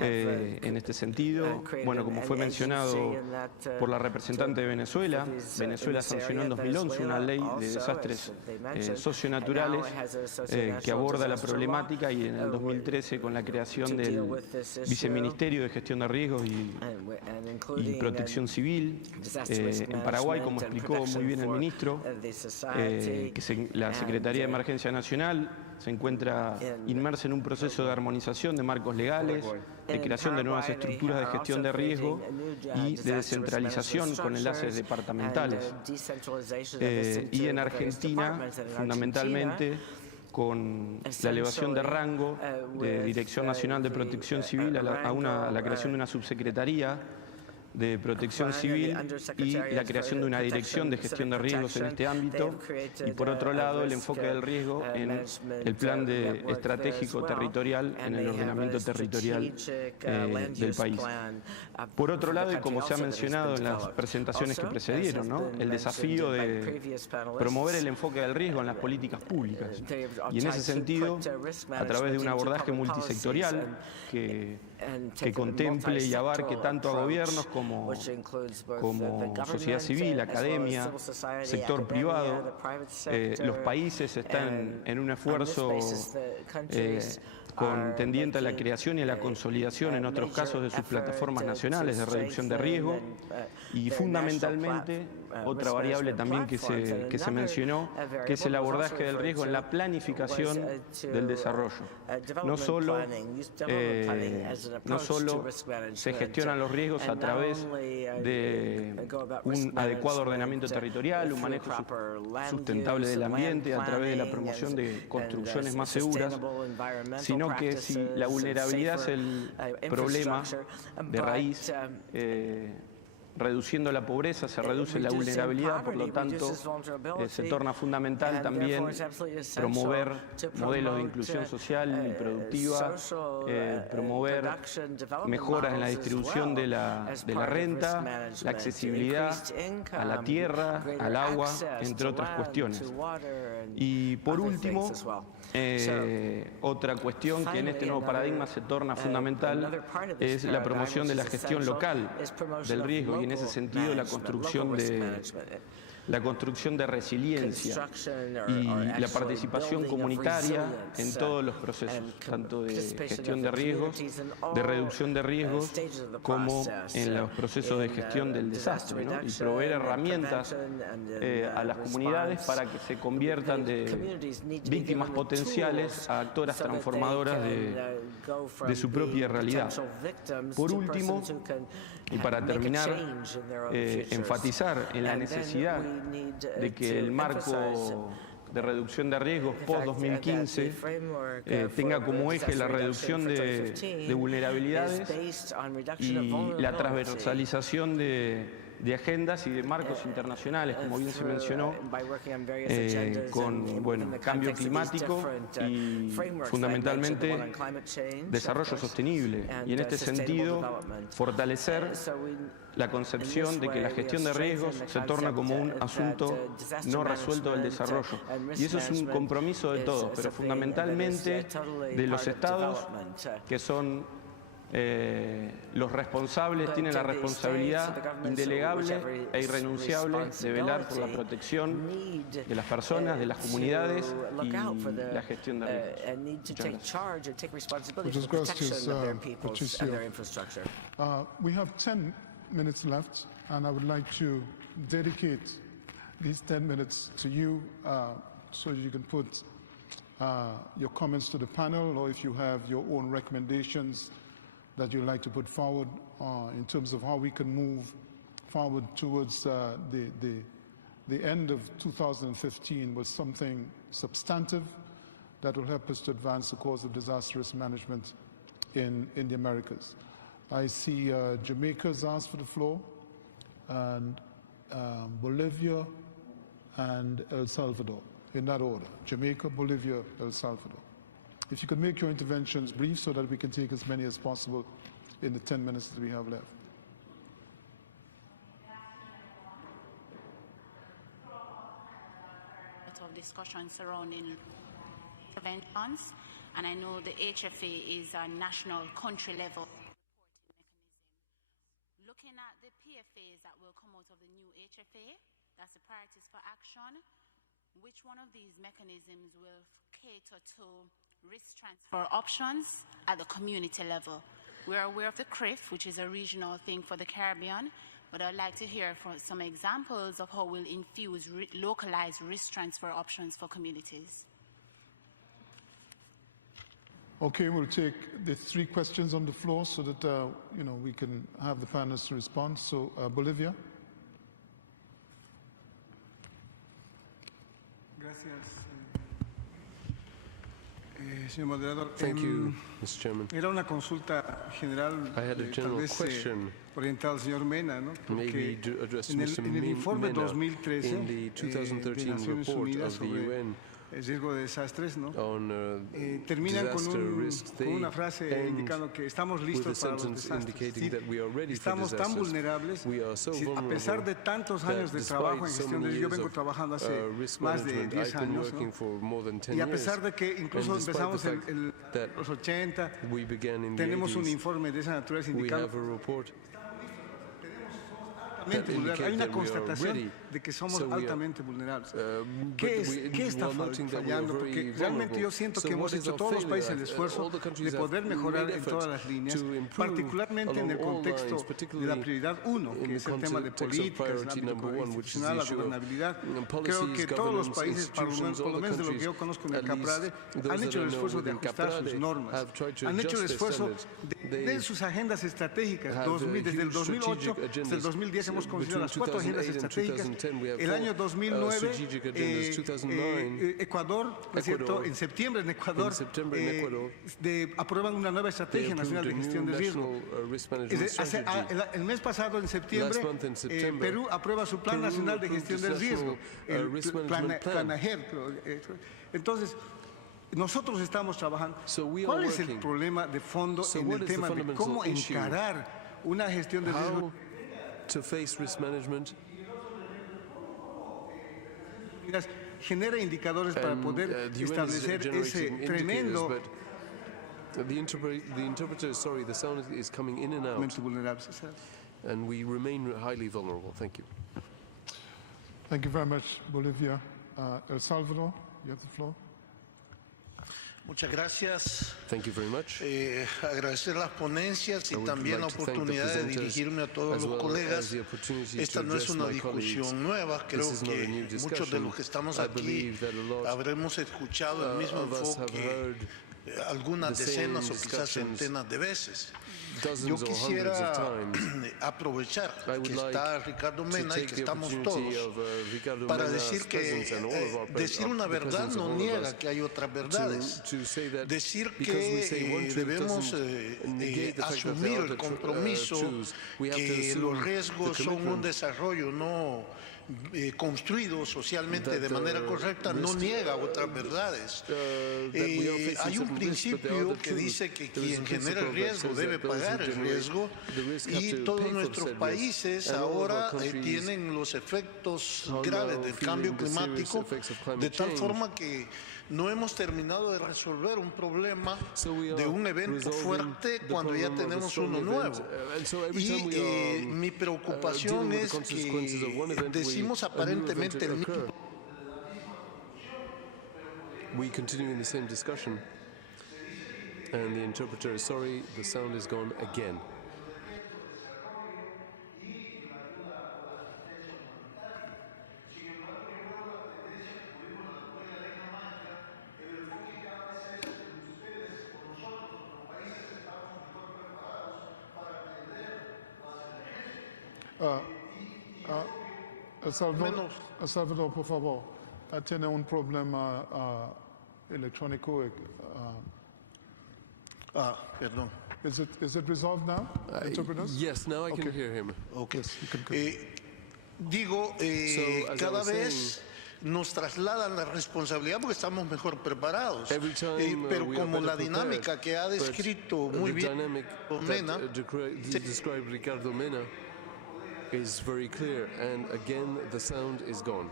en este sentido. Bueno, como fue mencionado por la representante de Venezuela, Venezuela sancionó en 2011 una ley de desastres socionaturales que aborda la problemática, y en el 2013 con la creación del Viceministerio de Gestión de Riesgos y Protección Civil. En Paraguay, como explicó muy bien el ministro, la Secretaría de Emergencia Nacional se encuentra inmersa en un proceso de armonización de marcos legales, de creación de nuevas estructuras de gestión de riesgo y de descentralización con enlaces departamentales. Y en Argentina, fundamentalmente, con la elevación de rango de Dirección Nacional de Protección Civil a la creación de una subsecretaría de Protección Civil y la creación de una dirección de gestión de riesgos en este ámbito, y por otro lado el enfoque del riesgo en el plan estratégico territorial, en el ordenamiento territorial del país. Por otro lado, y como se ha mencionado en las presentaciones que precedieron, ¿no?, el desafío de promover el enfoque del riesgo en las políticas públicas. Y en ese sentido, a través de un abordaje multisectorial que contemple y abarque tanto a gobiernos como sociedad civil, academia, sector privado. Los países están en un esfuerzo tendiente a la creación y a la consolidación, en otros casos, de sus plataformas nacionales de reducción de riesgo, y fundamentalmente otra variable también que se mencionó, que es el abordaje del riesgo en la planificación del desarrollo. No solo se gestionan los riesgos a través de un adecuado ordenamiento territorial, un manejo sustentable del ambiente a través de la promoción de construcciones más seguras, sino que si la vulnerabilidad es el problema de raíz reduciendo la pobreza, se reduce la vulnerabilidad, por lo tanto se torna fundamental también promover modelos de inclusión social y productiva, promover mejoras en la distribución de la renta, la accesibilidad a la tierra, al agua, entre otras cuestiones. Y por último, otra cuestión que en este nuevo paradigma se torna fundamental es la promoción de la gestión local del riesgo y en ese sentido la construcción de resiliencia y la participación comunitaria en todos los procesos, tanto de gestión de riesgos, de reducción de riesgos, como en los procesos de gestión del desastre, ¿no? Y proveer herramientas a las comunidades para que se conviertan de víctimas potenciales a actoras transformadoras de su propia realidad. Por último, y para terminar, enfatizar en la necesidad de que el marco de reducción de riesgos post-2015 tenga como eje la reducción de vulnerabilidades y la transversalización de agendas y de marcos internacionales, como bien se mencionó, con cambio climático y fundamentalmente desarrollo sostenible. Y en este sentido, fortalecer la concepción de que la gestión de riesgos se torna como un asunto no resuelto del desarrollo. Y eso es un compromiso de todos, pero fundamentalmente de los estados, que son los responsables, tienen la responsabilidad indelegable e irrenunciable de velar por la protección de las personas, de las comunidades y la gestión de riesgos. Muchas gracias, Patricio. We have 10 minutes left, and I would like to dedicate these 10 minutes to you so you can put your comments to the panel, or if you have your own recommendations that you'd like to put forward in terms of how we can move forward towards the end of 2015 with something substantive that will help us to advance the cause of disaster risk management in the Americas. I see Jamaica's asked for the floor, and Bolivia and El Salvador, in that order. Jamaica, Bolivia, El Salvador. If you could make your interventions brief so that we can take as many as possible in the 10 minutes that we have left. Of discussion surrounding interventions, and I know the HFA is a national country level reporting mechanism. Looking at the PFAs that will come out of the new HFA, that's the priorities for action, which one of these mechanisms will cater to risk transfer options at the community level? We're aware of the CRIF, which is a regional thing for the Caribbean, but I'd like to hear some examples of how we'll infuse localized risk transfer options for communities. Okay, we'll take the 3 questions on the floor so that we can have the panelists to respond. So, Bolivia. Gracias. Señor moderador, Thank you, Mr. Chairman. Era una consulta general, I had a general question, orientada al señor Mena, ¿no? maybe addressed to Mr. En el informe Mena 2013 in the 2013 de Naciones report Unidas of the sobre UN el riesgo de desastres, ¿no? on Terminan disaster risks. con una frase indicando que estamos listos para los desastres. Estamos tan vulnerables, a pesar de tantos años de trabajo en gestión de riesgo. Yo vengo trabajando hace más de 10 años, ¿no? Y a pesar de que incluso empezamos en los 80, tenemos un informe de esa naturaleza indicando hay una constatación de que somos altamente vulnerables. ¿Qué está fallando? Porque realmente yo siento que hemos hecho todos los países el esfuerzo de poder mejorar en todas las líneas, particularmente en el contexto de la prioridad 1, que es el tema de políticas, el ámbito institucional, la gobernabilidad. Creo que todos los países, por lo menos de lo que yo conozco en el CAPRADE, han hecho el esfuerzo de ajustar sus normas, han hecho el esfuerzo de den sus agendas estratégicas. Desde el 2008 hasta el 2010 hemos conocido las 4 agendas estratégicas. El año 2009, Ecuador, ¿no es cierto? En septiembre en Ecuador aprueban una nueva estrategia nacional de gestión de riesgo. El mes pasado, en septiembre, Perú aprueba su Plan Nacional de Gestión del Riesgo, el Plan AGER. Entonces, nosotros estamos trabajando. ¿Cuál es el problema de fondo en el tema de cómo encarar una gestión de riesgo? Genera indicadores para poder establecer ese tremendo the interpreter, sorry, the sound is coming in and out, and we remain highly vulnerable. Thank you. Thank you very much, Bolivia. El Salvador, you have the floor. Muchas gracias. Thank you very much. Agradecer las ponencias y también la oportunidad de dirigirme a todos los colegas. Esta no es una discusión nueva. Creo que muchos de los que estamos aquí habremos escuchado el mismo enfoque algunas decenas o quizás centenas de veces. Yo quisiera aprovechar que está Ricardo Mena y que estamos todos para decir que decir una verdad no niega que hay otras verdades. Decir que debemos asumir el compromiso que los riesgos son un desarrollo no construido socialmente de manera correcta no niega otras verdades. Hay un principio que dice que quien genera el riesgo debe pagar el riesgo y todos nuestros países ahora tienen los efectos graves del cambio climático de tal forma que no hemos terminado de resolver un problema de un evento fuerte cuando ya tenemos uno nuevo. Y mi preocupación es que decimos aparentemente el mismo. We continue in the same discussion, and the interpreter is sorry, the sound is gone again. El Salvador, por favor, tiene un problema electrónico. Perdón. Is it resolved now? Yes, now I can hear him. Okay. Digo, cada vez nos trasladan la responsabilidad porque estamos mejor preparados. Pero como la dinámica que ha descrito muy bien Ricardo Mena is very clear, and again the sound is gone.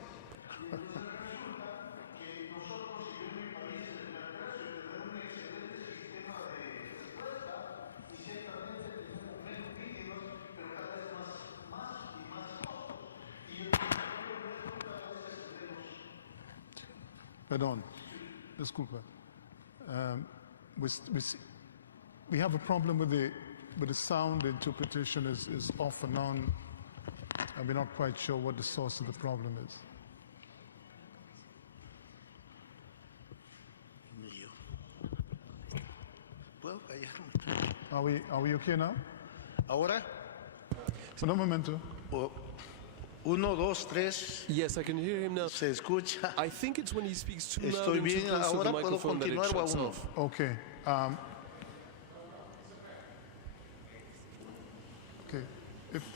Perdón, disculpa. We have a problem with the sound interpretation is off and on, and we're not quite sure what the source of the problem is. Are we okay now? Ahora? Un momento. 1, 2, 3. Yes, I can hear him now. Se escucha. I think it's when he speaks too loud Estoy and too bien. close to the Ahora puedo microphone that it continuar shuts o aún off. Okay. Okay.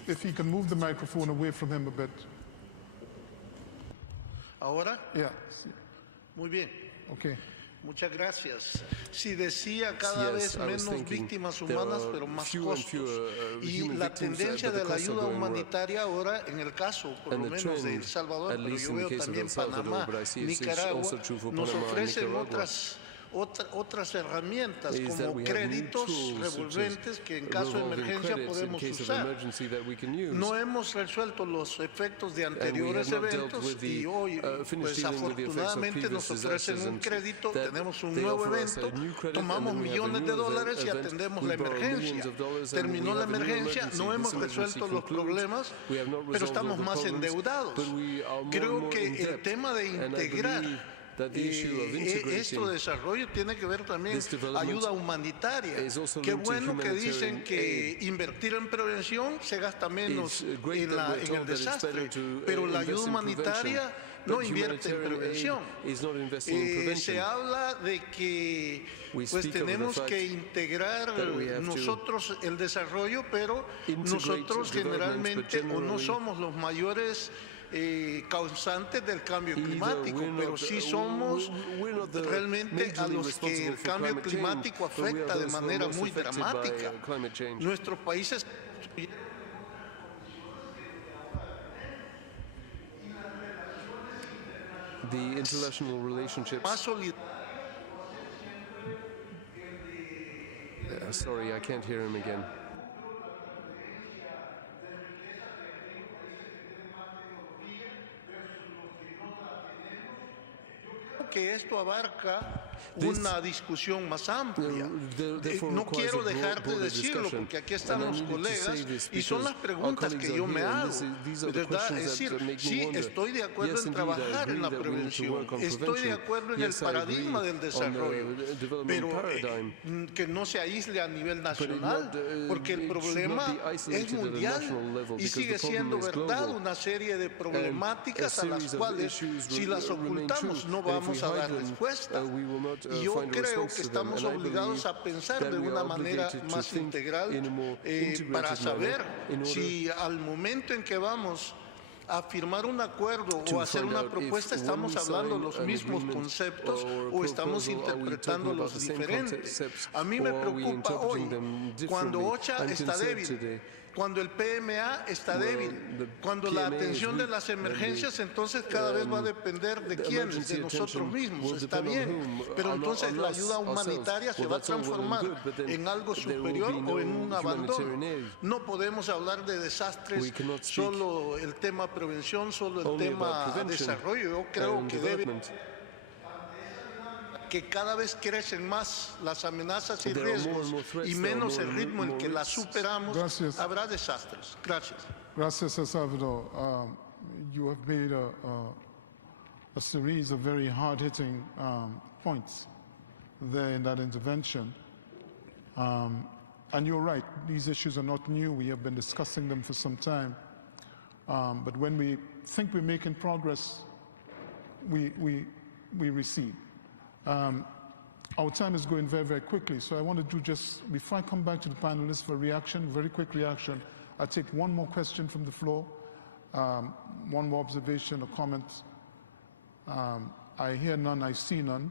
If he can move the microphone away from him a bit. ¿Ahora? Yeah. Muy bien. Okay. Muchas gracias. Si decía cada vez menos víctimas humanas, pero más costos. Y la tendencia de la ayuda humanitaria ahora, en el caso, por lo menos de El Salvador, pero yo veo también Panamá, Nicaragua, nos ofrecen otras herramientas como créditos revolventes que en caso de emergencia podemos usar. No hemos resuelto los efectos de anteriores eventos y hoy, pues afortunadamente nos ofrecen un crédito, tenemos un nuevo evento, tomamos millones de dólares y atendemos la emergencia. Terminó la emergencia, no hemos resuelto los problemas, pero estamos más endeudados. Creo que el tema de integrar esto de desarrollo tiene que ver también ayuda humanitaria. Qué bueno que dicen que invertir en prevención se gasta menos en el desastre, pero la ayuda humanitaria no invierte en prevención. Se habla de que pues tenemos que integrar nosotros el desarrollo, pero nosotros generalmente o no somos los mayores causantes del cambio climático, pero sí somos realmente a los que el cambio climático afecta de manera muy dramática. Nuestros países the international relationships. Sorry, I can't hear him again. Que esto abarca una discusión más amplia. No quiero dejar de decirlo porque aquí están los colegas y son las preguntas que yo me hago. ¿Verdad? Es decir, sí, estoy de acuerdo en trabajar en la prevención, estoy de acuerdo en el paradigma del desarrollo, pero que no se aísle a nivel nacional, porque el problema es mundial y sigue siendo verdad una serie de problemáticas a las cuales si las ocultamos no vamos a dar respuesta. Y yo creo que estamos obligados a pensar de una manera más integral para saber si al momento en que vamos a firmar un acuerdo o hacer una propuesta estamos hablando los mismos conceptos o estamos interpretando los diferentes. A mí me preocupa hoy cuando OCHA está débil, cuando el PMA está débil, cuando la atención de las emergencias entonces cada vez va a depender de quiénes, de nosotros mismos, está bien, pero entonces la ayuda humanitaria se va a transformar en algo superior o en un abandono. No podemos hablar de desastres, solo el tema prevención, solo el tema desarrollo. Yo creo que que cada vez crecen más las amenazas y riesgos y menos el ritmo en que las superamos, habrá desastres. Gracias. Gracias, Salvador. You have made a series of very hard-hitting points there in that intervention. And you're right, these issues are not new. We have been discussing them for some time. But when we think we're making progress, we recede. Our time is going very, very quickly, so I want to do just, before I come back to the panelists for reaction, very quick reaction, I'll take one more question from the floor, one more observation or comment. I hear none, I see none.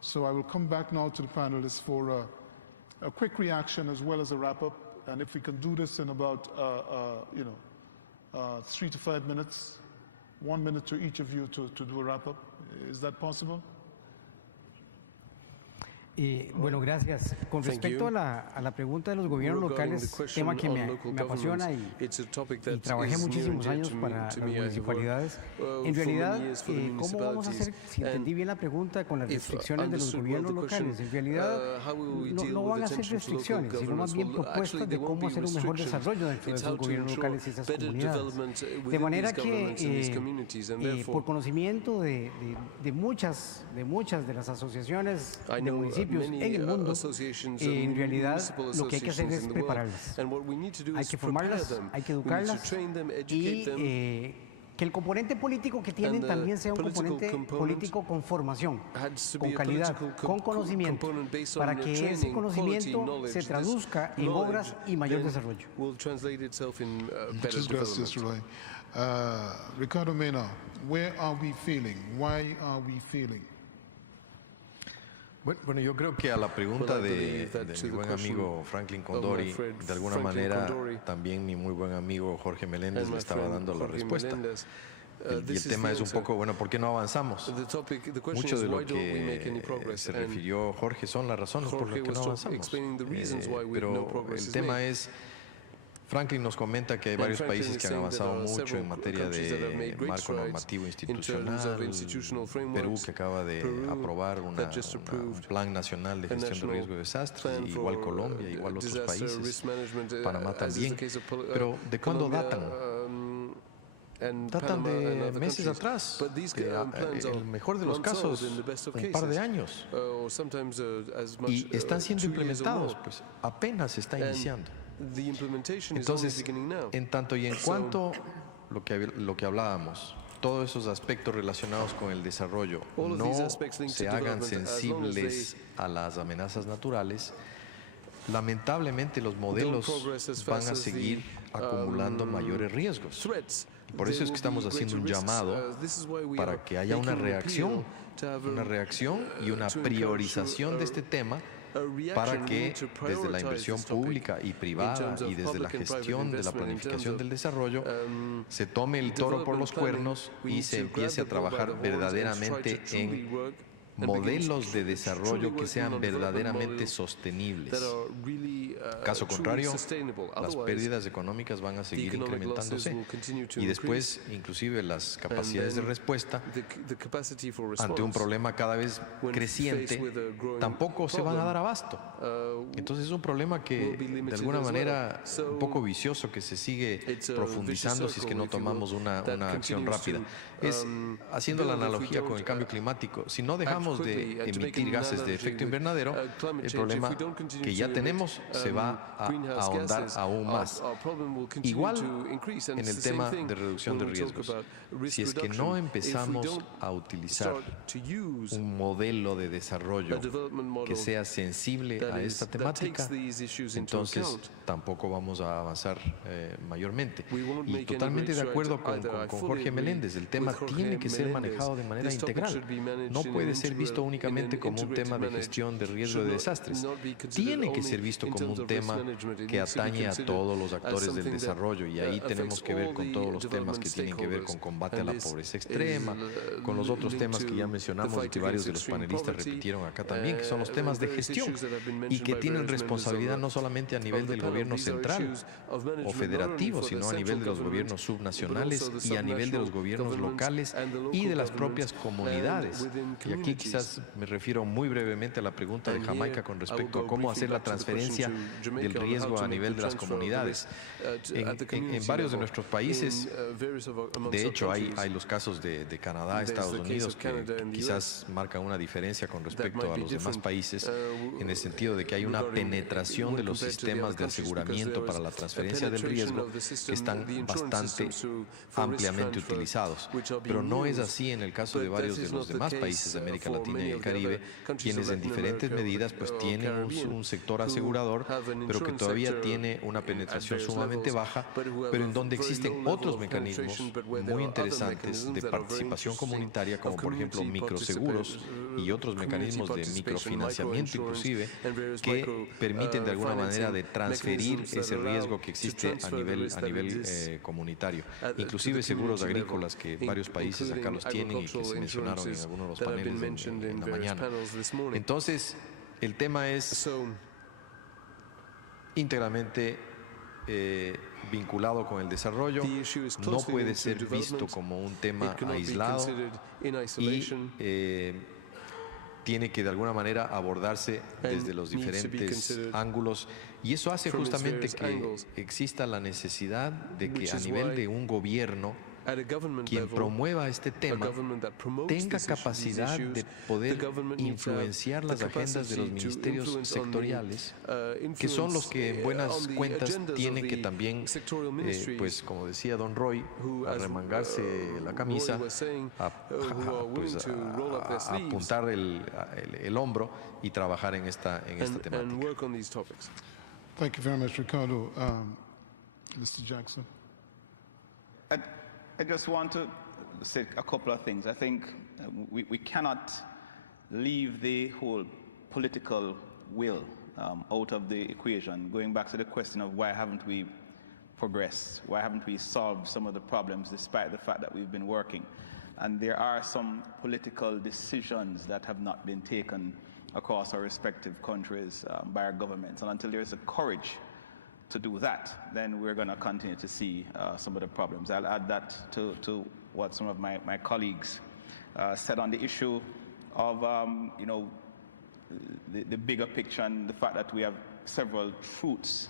So I will come back now to the panelists for a quick reaction as well as a wrap-up, and if we can do this in about 3 to 5 minutes, 1 minute to each of you to do a wrap-up. Is that possible? Bueno, gracias. Con respecto a la pregunta de los gobiernos locales, tema que me apasiona y trabajé muchísimos años para las municipalidades. En realidad, ¿cómo vamos a hacer, si entendí bien la pregunta, con las restricciones de los gobiernos locales? En realidad, no van a ser restricciones, sino más bien propuestas de cómo hacer un mejor desarrollo dentro de esos gobiernos locales y esas comunidades. De manera que, por conocimiento de muchas de las asociaciones de municipios en el mundo, en realidad lo que hay que hacer es prepararlas. Hay que formarlas, hay que educarlas y que el componente político que tienen también sea un componente político con formación, con calidad, con conocimiento, para que ese conocimiento se traduzca en obras y mayor desarrollo. Muchas gracias, Roy. Ricardo Mena, where are we failing? Why are we failing? Bueno, yo creo que a la pregunta de mi buen amigo Franklin Condori, de alguna manera también mi muy buen amigo Jorge Meléndez me estaba dando la respuesta. Y el tema es un poco, bueno, ¿por qué no avanzamos? Mucho de lo que se refirió Jorge son las razones por las que no avanzamos. Pero el tema es, Franklin nos comenta que hay varios países que han avanzado mucho en materia de marco normativo institucional. Perú, que acaba de aprobar un plan nacional de gestión de riesgo de desastres, igual Colombia, igual otros países, Panamá también. Pero ¿de cuándo datan? datan de meses atrás, el mejor de los casos, un par de años, y están siendo implementados, pues apenas se está iniciando. Entonces, en tanto y en cuanto lo que hablábamos, todos esos aspectos relacionados con el desarrollo no se hagan sensibles a las amenazas naturales, lamentablemente los modelos van a seguir acumulando mayores riesgos. Por eso es que estamos haciendo un llamado para que haya una reacción y una priorización de este tema, para que desde la inversión pública y privada y desde la gestión de la planificación del desarrollo se tome el toro por los cuernos y se empiece a trabajar verdaderamente en modelos de desarrollo que sean verdaderamente sostenibles. Caso contrario, las pérdidas económicas van a seguir incrementándose y después inclusive las capacidades de respuesta ante un problema cada vez creciente tampoco se van a dar abasto. Entonces es un problema que de alguna manera un poco vicioso que se sigue profundizando si es que no tomamos una acción rápida. Es haciendo la analogía con el cambio climático. Si no dejamos de emitir gases de efecto invernadero, el problema que ya tenemos se va a ahondar aún más. Igual en el tema de reducción de riesgos. Si es que no empezamos a utilizar un modelo de desarrollo que sea sensible a esta temática, entonces tampoco vamos a avanzar mayormente. Y totalmente de acuerdo con Jorge Meléndez, el tema tiene que ser manejado de manera integral. No puede ser visto únicamente como un tema de gestión de riesgo de desastres. Tiene que ser visto como un tema que atañe a todos los actores del desarrollo, y ahí tenemos que ver con todos los temas que tienen que ver con combate a la pobreza extrema, con los otros temas que ya mencionamos y que varios de los panelistas repitieron acá también, que son los temas de gestión y que tienen responsabilidad no solamente a nivel del gobierno central o federativo, sino a nivel de los gobiernos subnacionales y a nivel de los gobiernos locales y de las propias comunidades. Y aquí quizás me refiero muy brevemente a la pregunta de Jamaica con respecto a cómo hacer la transferencia del riesgo a nivel de las comunidades. En varios de nuestros países, de hecho, hay los casos de Canadá, Estados Unidos, que quizás marcan una diferencia con respecto a los demás países, en el sentido de que hay una penetración de los sistemas de aseguramiento para la transferencia del riesgo que están bastante ampliamente utilizados. Pero no es así en el caso de varios de los demás países de América Latina y el Caribe, quienes en diferentes medidas pues tienen un sector asegurador, pero que todavía tiene una penetración sumamente baja, pero en donde existen otros mecanismos muy interesantes de participación comunitaria, como por ejemplo microseguros y otros mecanismos de microfinanciamiento inclusive, que permiten de alguna manera de transferir ese riesgo que existe a nivel comunitario. Inclusive seguros agrícolas, que varios países acá los tienen y que se mencionaron en algunos de los paneles en la mañana. Entonces, el tema es íntegramente vinculado con el desarrollo, no puede ser visto como un tema aislado y tiene que de alguna manera abordarse desde los diferentes ángulos, y eso hace justamente que exista la necesidad de que a nivel de un gobierno, quien promueva este tema tenga capacidad de poder influenciar las agendas de los ministerios sectoriales, que son los que en buenas cuentas tienen que también, pues como decía don Roy, arremangarse la camisa, a apuntar el hombro y trabajar en esta temática. Thank you very much, Ricardo. Mr. Jackson. I just want to say a couple of things. I think we cannot leave the whole political will out of the equation. Going back to the question of why haven't we progressed? Why haven't we solved some of the problems despite the fact that we've been working? And there are some political decisions that have not been taken across our respective countries by our governments. And until there is a courage to do that, then we're going to continue to see some of the problems. I'll add that to what some of my colleagues said on the issue of the bigger picture and the fact that we have several fruits.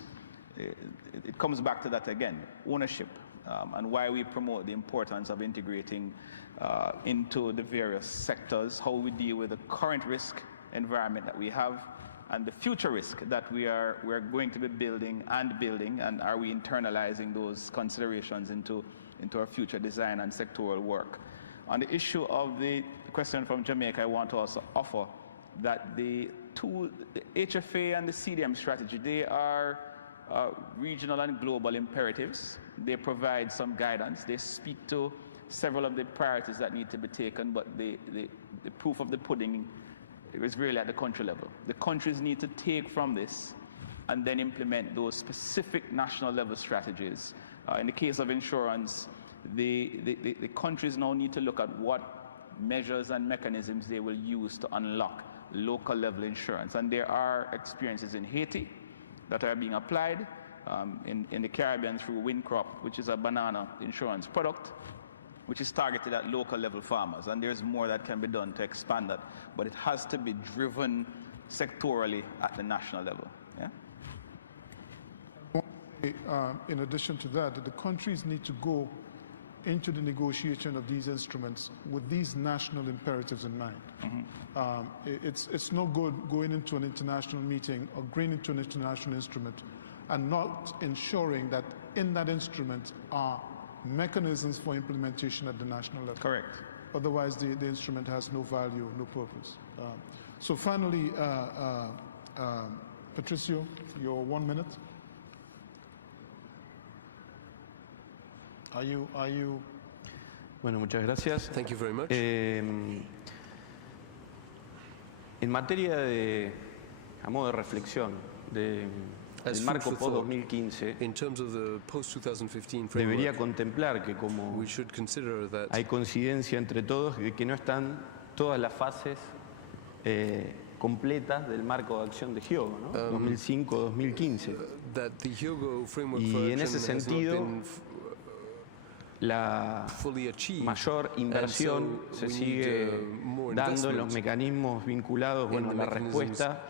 It comes back to that again, ownership. and why we promote the importance of integrating into the various sectors, how we deal with the current risk environment that we have and the future risk that we're going to be building, and are we internalizing those considerations into our future design and sectoral work. On the issue of the question from Jamaica, I want to also offer that the HFA and the CDM strategy, they are regional and global imperatives. They provide some guidance. They speak to several of the priorities that need to be taken, but the proof of the pudding is really at the country level. The countries need to take from this and then implement those specific national level strategies. In the case of insurance, the countries now need to look at what measures and mechanisms they will use to unlock local level insurance. And there are experiences in Haiti that are being applied, in the Caribbean through Windcrop, which is a banana insurance product, which is targeted at local level farmers. And there's more that can be done to expand that, but it has to be driven sectorally at the national level. Yeah? In addition to that, the countries need to go into the negotiation of these instruments with these national imperatives in mind. It's no good going into an international meeting or agreeing into an international instrument and not ensuring that in that instrument are mechanisms for implementation at the national level. Correct. Otherwise, the instrument has no value, no purpose. So finally, Patricio, your 1 minute. Are you? Bueno, muchas gracias. Thank you very much. En materia de, a modo de reflexión, del marco post-2015, debería contemplar que como hay coincidencia entre todos de que no están todas las fases completas del marco de acción de Hyogo, ¿no? 2005-2015. Y en ese sentido, la mayor inversión se sigue dando en los mecanismos vinculados, bueno, a la respuesta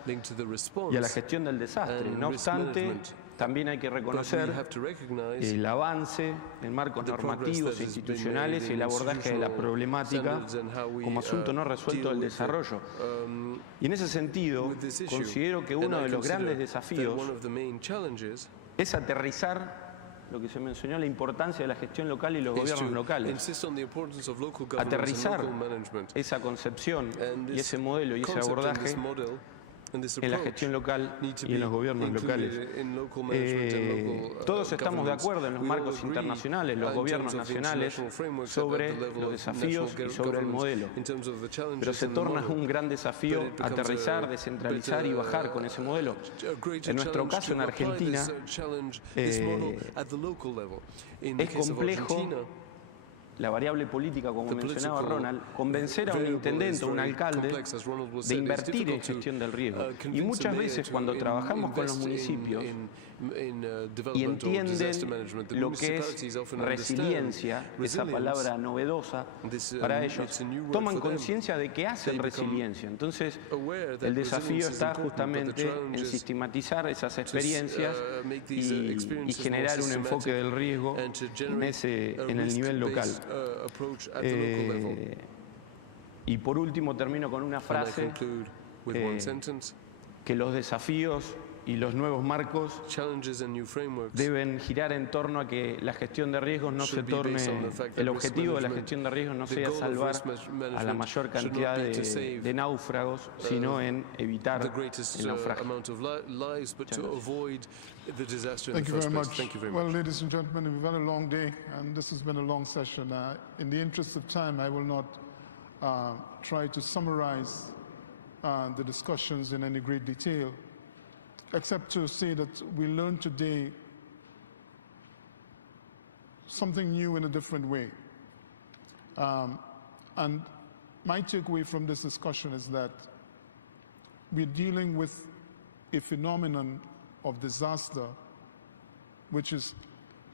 y a la gestión del desastre. No obstante, también hay que reconocer el avance en marcos normativos e institucionales y el abordaje de la problemática como asunto no resuelto del desarrollo. Y en ese sentido, considero que uno de los grandes desafíos es aterrizar lo que se mencionó, la importancia de la gestión local y los gobiernos locales. Aterrizar esa concepción y ese modelo y ese abordaje en la gestión local y en los gobiernos locales. Todos estamos de acuerdo en los marcos internacionales, los gobiernos nacionales, sobre los desafíos y sobre el modelo. Pero se torna un gran desafío aterrizar, descentralizar y bajar con ese modelo. En nuestro caso, en Argentina, es complejo la variable política, como mencionaba Ronald, convencer a un intendente o un alcalde de invertir en gestión del riesgo. Y muchas veces cuando trabajamos con los municipios y entienden lo que es resiliencia, esa palabra novedosa para ellos, toman conciencia de que hacen resiliencia. Entonces, el desafío está justamente en sistematizar esas experiencias y generar un enfoque del riesgo en el nivel local. Y por último termino con una frase, que los desafíos y los nuevos marcos deben girar en torno a que la gestión de riesgos no se torne, el objetivo de la gestión de riesgos no sea salvar a la mayor cantidad de náufragos, sino en evitar el naufragio. Thank you very much. Well, ladies and gentlemen, we've had a long day, and this has been a long session. In the interest of time, I will not try to summarize the discussions in any great detail, except to say that we learned today something new in a different way. And my takeaway from this discussion is that we're dealing with a phenomenon of disaster, which is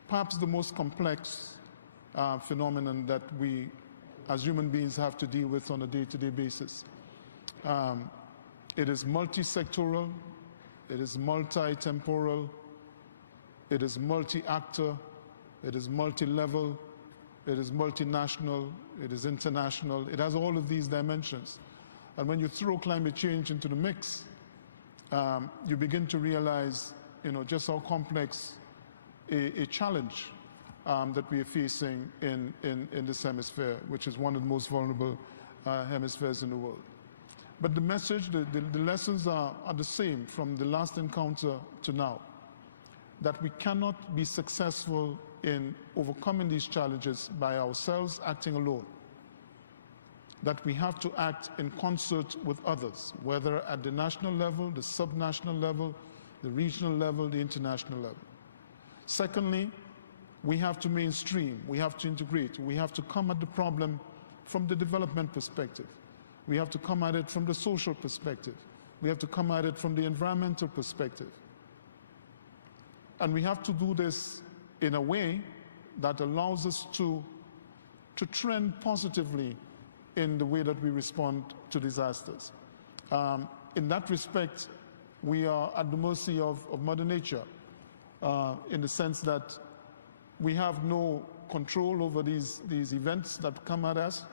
perhaps the most complex phenomenon that we as human beings have to deal with on a day-to-day basis. It is multi-sectoral, it is multi-temporal, it is multi-actor, It is multi-level, it is multinational, it is international. It has all of these dimensions. And when you throw climate change into the mix, you begin to realize, just how complex a challenge that we are facing in this hemisphere, which is one of the most vulnerable hemispheres in the world. But the message, the lessons are the same from the last encounter to now, that we cannot be successful in overcoming these challenges by ourselves acting alone, that we have to act in concert with others, whether at the national level, the subnational level, the regional level, the international level. Secondly, we have to mainstream, we have to integrate, we have to come at the problem from the development perspective. We have to come at it from the social perspective. We have to come at it from the environmental perspective. And we have to do this in a way that allows us to trend positively in the way that we respond to disasters. In that respect, we are at the mercy of Mother Nature, in the sense that we have no control over these events that come at us,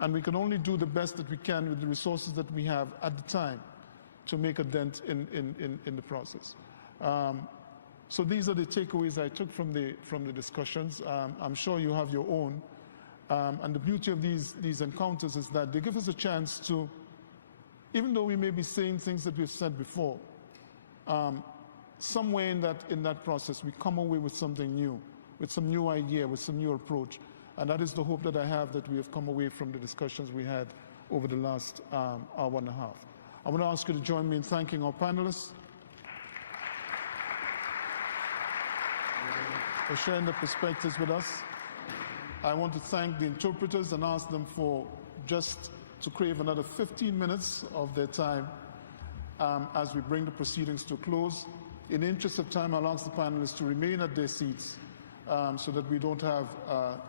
and we can only do the best that we can with the resources that we have at the time to make a dent in the process. So these are the takeaways I took from the discussions. I'm sure you have your own. And the beauty of these encounters is that they give us a chance to, even though we may be saying things that we've said before, somewhere in that process we come away with something new, with some new idea, with some new approach. And that is the hope that I have, that we have come away from the discussions we had over the last hour and a half. I want to ask you to join me in thanking our panelists for sharing their perspectives with us. I want to thank the interpreters and ask them for just to crave another 15 minutes of their time as we bring the proceedings to a close. In the interest of time, I'll ask the panelists to remain at their seats so that we don't have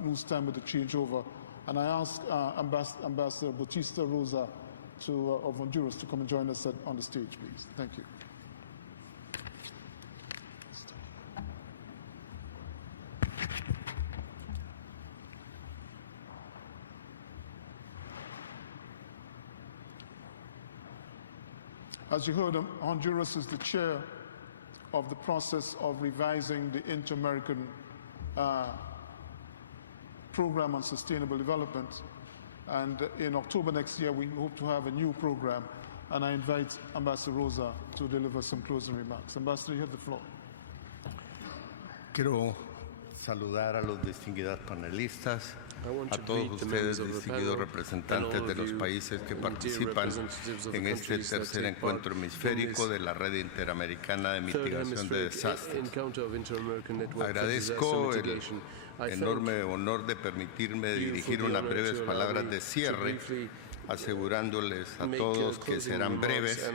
lose time with the changeover. And I ask Ambassador Bautista Rosa of Honduras to come and join us on the stage, please. Thank you. As you heard, Honduras is the chair of the process of revising the Inter-American Program on Sustainable Development. And in October next year, we hope to have a new program. And I invite Ambassador Rosa to deliver some closing remarks. Ambassador, you have the floor. Quiero saludar a los distinguidos panelistas, a todos ustedes, distinguidos representantes de los países que participan en este tercer encuentro hemisférico de la Red Interamericana de Mitigación de Desastres. Agradezco el enorme honor de permitirme dirigir unas breves palabras de cierre, asegurándoles a todos que serán breves,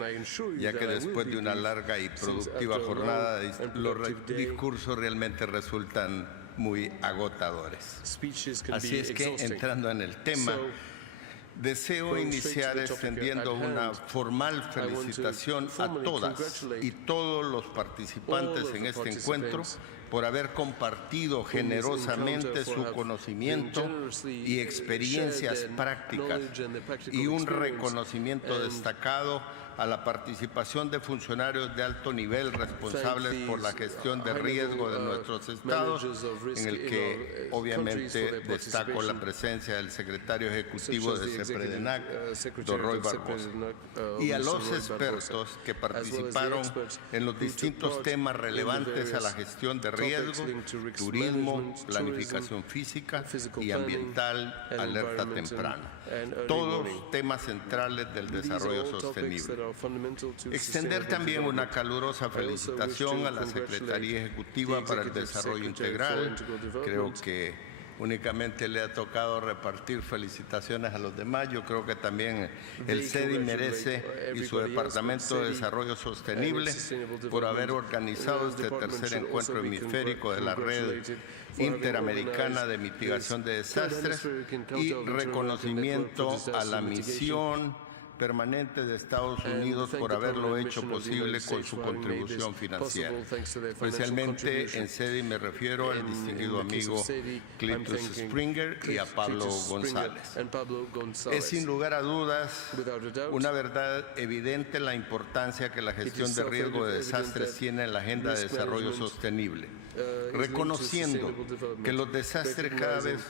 ya que después de una larga y productiva jornada, los discursos realmente resultan muy agotadores. Así es que, entrando en el tema, deseo iniciar extendiendo una formal felicitación a todas y todos los participantes en este encuentro por haber compartido generosamente su conocimiento y experiencias prácticas, y un reconocimiento destacado a la participación de funcionarios de alto nivel responsables por la gestión de riesgo de nuestros estados, en el que obviamente destaco la presencia del secretario ejecutivo de CEPREDENAC, don Roy Barbosa, y a los expertos que participaron en los distintos temas relevantes a la gestión de riesgo, turismo, planificación física y ambiental, alerta temprana, todos temas centrales del desarrollo sostenible. Extender también una calurosa felicitación a la Secretaría Ejecutiva para el Desarrollo Integral. Creo que únicamente le ha tocado repartir felicitaciones a los demás. Yo creo que también el CEDI merece, y su Departamento de Desarrollo Sostenible, por haber organizado este tercer encuentro hemisférico de la Red Interamericana de Mitigación de Desastres, y reconocimiento a la misión, permanente de Estados Unidos por haberlo hecho posible con su contribución financiera. Especialmente en sede me refiero al distinguido amigo Cletus Springer y a Pablo González. Es sin lugar a dudas una verdad evidente la importancia que la gestión de riesgo de desastres tiene en la agenda de desarrollo sostenible, reconociendo que los desastres cada vez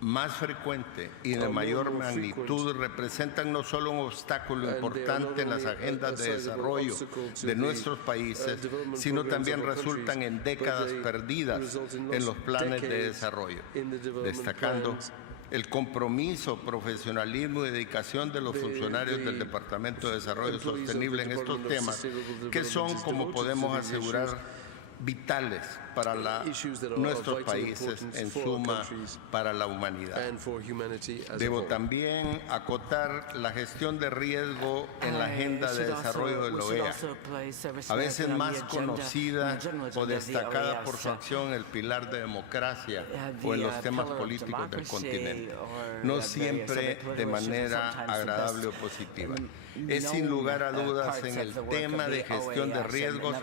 más frecuentes y de mayor magnitud representan no solo un obstáculo importante en las agendas de desarrollo de nuestros países, sino también resultan en décadas perdidas en los planes de desarrollo, destacando el compromiso, profesionalismo y dedicación de los funcionarios del Departamento de Desarrollo Sostenible en estos temas, que son, como podemos asegurar, vitales para nuestros países, en suma, para la humanidad. Debo también acotar la gestión de riesgo en la agenda de desarrollo de la OEA, a veces más conocida o destacada por su acción en el pilar de democracia o en los temas políticos del continente, no siempre de manera agradable o positiva. Es sin lugar a dudas en el tema de gestión de riesgos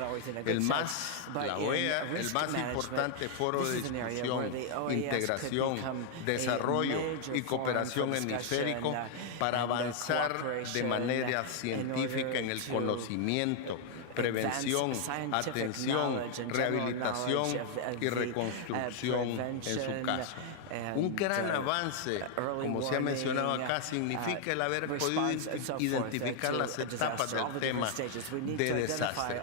la OEA, el más importante foro de discusión, integración, desarrollo y cooperación hemisférico para avanzar de manera científica en el conocimiento, prevención, atención, rehabilitación y reconstrucción en su caso. Un gran avance, como se ha mencionado acá, significa el haber podido identificar las etapas del tema de desastre.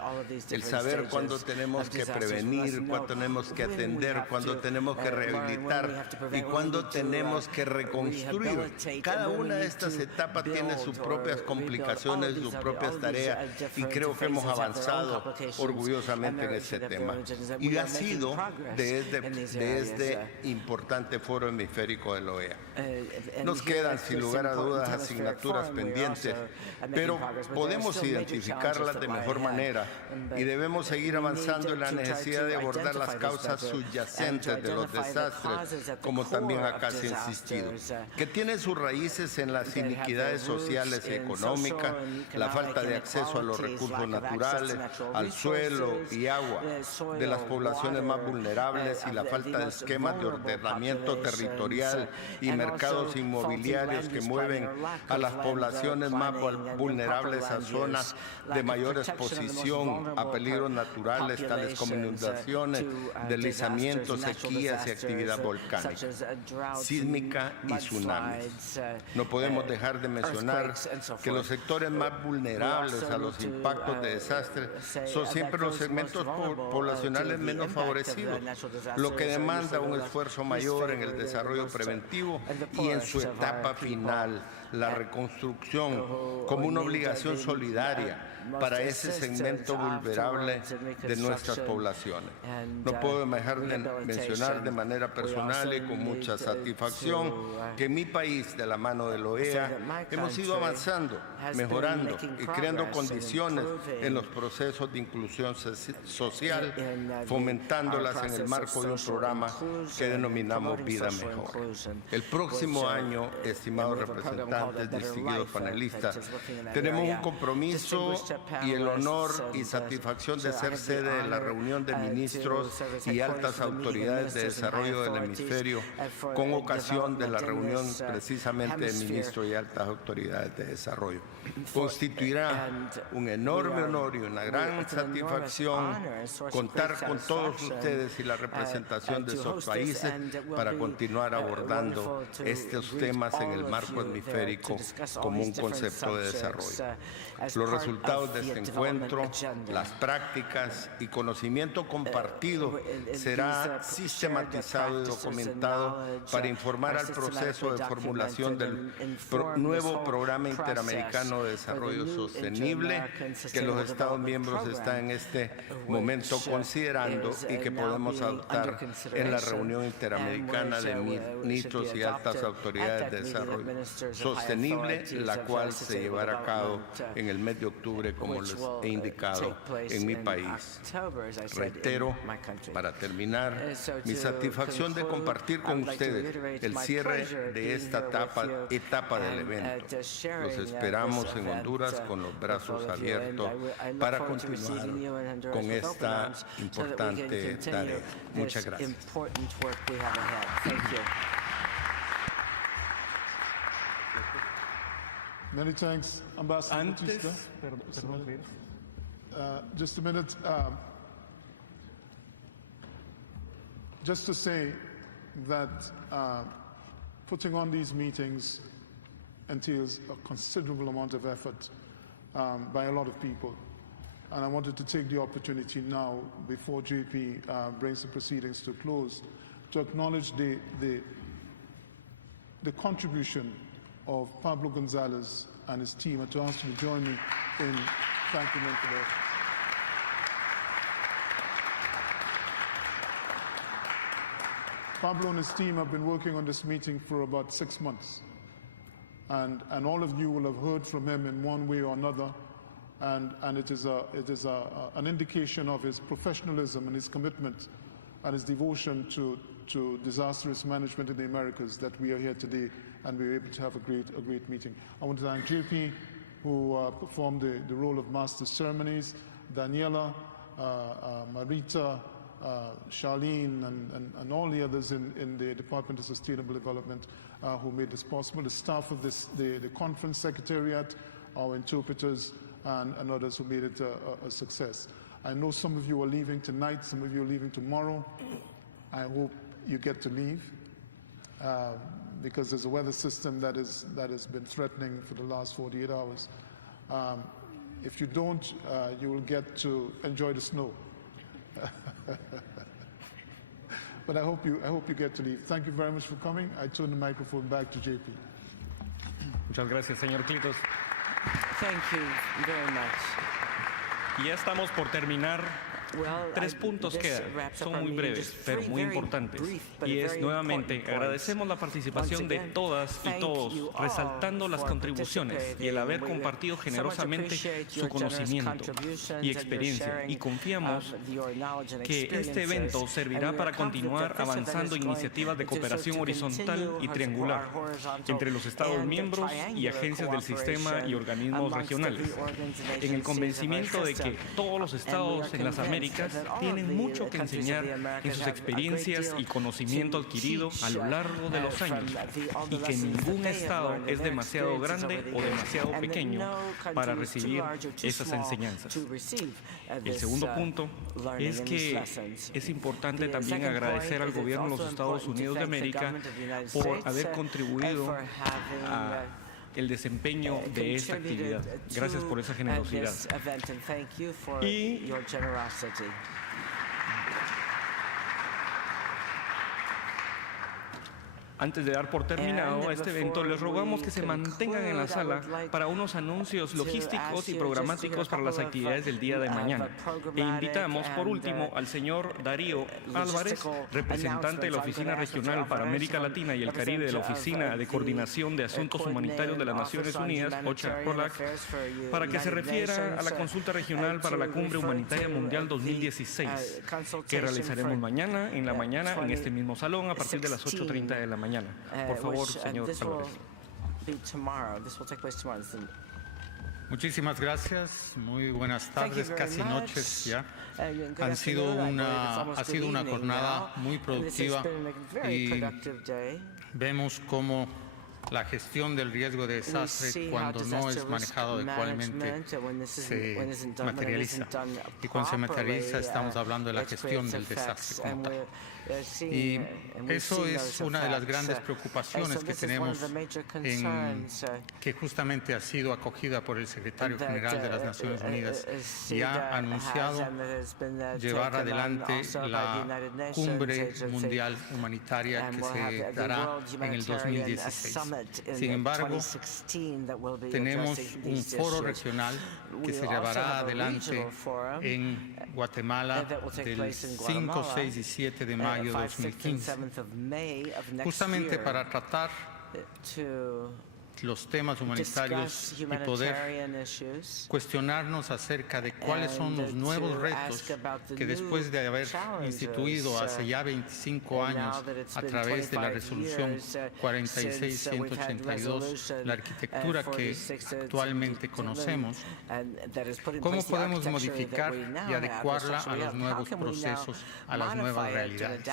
El saber cuándo tenemos que prevenir, cuándo tenemos que atender, cuándo tenemos que rehabilitar y cuándo tenemos que reconstruir. Cada una de estas etapas tiene sus propias complicaciones, sus propias tareas, y creo que hemos avanzado orgullosamente en ese tema. Y ha sido de este importante foro hemisférico de la OEA. Nos quedan sin lugar a dudas asignaturas pendientes, pero podemos identificarlas de mejor manera y debemos seguir avanzando en la necesidad de abordar las causas subyacentes de los desastres, como también acá se ha insistido, que tienen sus raíces en las iniquidades sociales y económicas, la falta de acceso a los recursos naturales, al suelo y agua de las poblaciones más vulnerables y la falta de esquemas de ordenamiento territorial y mercados inmobiliarios que mueven a las poblaciones más vulnerables a zonas de mayor exposición a peligros naturales tales como inundaciones, deslizamientos, sequías y actividad volcánica, sísmica y tsunamis. No podemos dejar de mencionar que los sectores más vulnerables a los impactos de desastres son siempre los segmentos poblacionales menos favorecidos, lo que demanda un esfuerzo mayor en el desarrollo preventivo y en su etapa final, la reconstrucción como una obligación solidaria para ese segmento vulnerable de nuestras poblaciones. No puedo dejar de mencionar de manera personal y con mucha satisfacción que en mi país, de la mano de la OEA, hemos ido avanzando, mejorando y creando condiciones en los procesos de inclusión social, fomentándolas en el marco de un programa que denominamos Vida Mejor. El próximo año, estimados representantes, distinguidos panelistas, tenemos un compromiso y el honor y satisfacción de ser sede de la reunión de ministros y altas autoridades de desarrollo del hemisferio con ocasión de la reunión precisamente de ministros y altas autoridades de desarrollo. Constituirá un enorme honor y una gran satisfacción contar con todos ustedes y la representación de esos países para continuar abordando estos temas en el marco hemisférico como un concepto de desarrollo. Los resultados de este encuentro, las prácticas y conocimiento compartido será sistematizado y documentado para informar al proceso de formulación del nuevo Programa Interamericano de Desarrollo Sostenible que los Estados miembros están en este momento considerando y que podemos adoptar en la reunión interamericana de ministros y altas autoridades de desarrollo sostenible, la cual se llevará a cabo en el mes de octubre, como les he indicado, en mi país. Reitero, para terminar, mi satisfacción de compartir con ustedes el cierre de esta etapa del evento. Los esperamos en Honduras con los brazos abiertos para continuar con esta importante tarea. Muchas gracias. Many thanks, Ambassador Batista. Just a minute. Just to say that putting on these meetings entails a considerable amount of effort by a lot of people. And I wanted to take the opportunity now, before JP brings the proceedings to a close, to acknowledge the contribution of Pablo Gonzalez and his team, and to ask you to join me in thanking them for that. Pablo and his team have been working on this meeting for about 6 months. And all of you will have heard from him in one way or another. And it is an indication of his professionalism and his commitment and his devotion to disaster risk management in the Americas that we are here today and we were able to have a great meeting. I want to thank JP, who performed the role of Master of Ceremonies, Daniela, Marita, Charlene, and all the others in the Department of Sustainable Development who made this possible, the staff of the conference secretariat, our interpreters, and others who made it a success. I know some of you are leaving tonight, some of you are leaving tomorrow. I hope you get to leave because there's a weather system that has been threatening for the last 48 hours. If you don't, you will get to enjoy the snow. But I hope you get to leave. Thank you very much for coming. I turn the microphone back to JP. Muchas gracias, señor Clitos. Thank you very much. Y ya estamos por terminar. 3 puntos quedan, son muy breves, pero muy importantes. Y es nuevamente, agradecemos la participación de todas y todos, resaltando las contribuciones y el haber compartido generosamente su conocimiento y experiencia. Y confiamos que este evento servirá para continuar avanzando en iniciativas de cooperación horizontal y triangular entre los Estados miembros y agencias del sistema y organismos regionales, en el convencimiento de que todos los estados en las Américas tienen mucho que enseñar en sus experiencias y conocimiento adquirido a lo largo de los años y que ningún estado es demasiado grande o demasiado pequeño para recibir esas enseñanzas. El segundo punto es que es importante también agradecer al gobierno de los Estados Unidos de América por haber contribuido a el desempeño de esta actividad. Gracias por esa generosidad. Y antes de dar por terminado este evento, les rogamos que se mantengan en la sala para unos anuncios logísticos y programáticos para las actividades del día de mañana. E invitamos, por último, al señor Darío Álvarez, representante de la Oficina Regional para América Latina y el Caribe de la Oficina de Coordinación de Asuntos Humanitarios de las Naciones Unidas, OCHA-COLAC, para que se refiera a la consulta regional para la Cumbre Humanitaria Mundial 2016, que realizaremos mañana en este mismo salón a partir de las 8:30 de la mañana. Por favor, señor Álvarez. Muchísimas gracias. Muy buenas tardes, casi noches ya. Ha sido una jornada muy productiva y vemos cómo la gestión del riesgo de desastre, cuando no es manejado adecuadamente, se materializa. Y cuando se materializa, estamos hablando de la gestión del desastre como tal. Y eso es una de las grandes preocupaciones que tenemos, que justamente ha sido acogida por el secretario general de las Naciones Unidas y ha anunciado llevar adelante la Cumbre Mundial Humanitaria que se dará en el 2016. Sin embargo, tenemos un foro regional que se llevará adelante en Guatemala del 5, 6 y 7 de mayo de 2015, justamente para tratar los temas humanitarios y poder cuestionarnos acerca de cuáles son los nuevos retos que después de haber instituido hace ya 25 años a través de la resolución 46182 la arquitectura que actualmente conocemos, cómo podemos modificar y adecuarla a los nuevos procesos, a las nuevas realidades.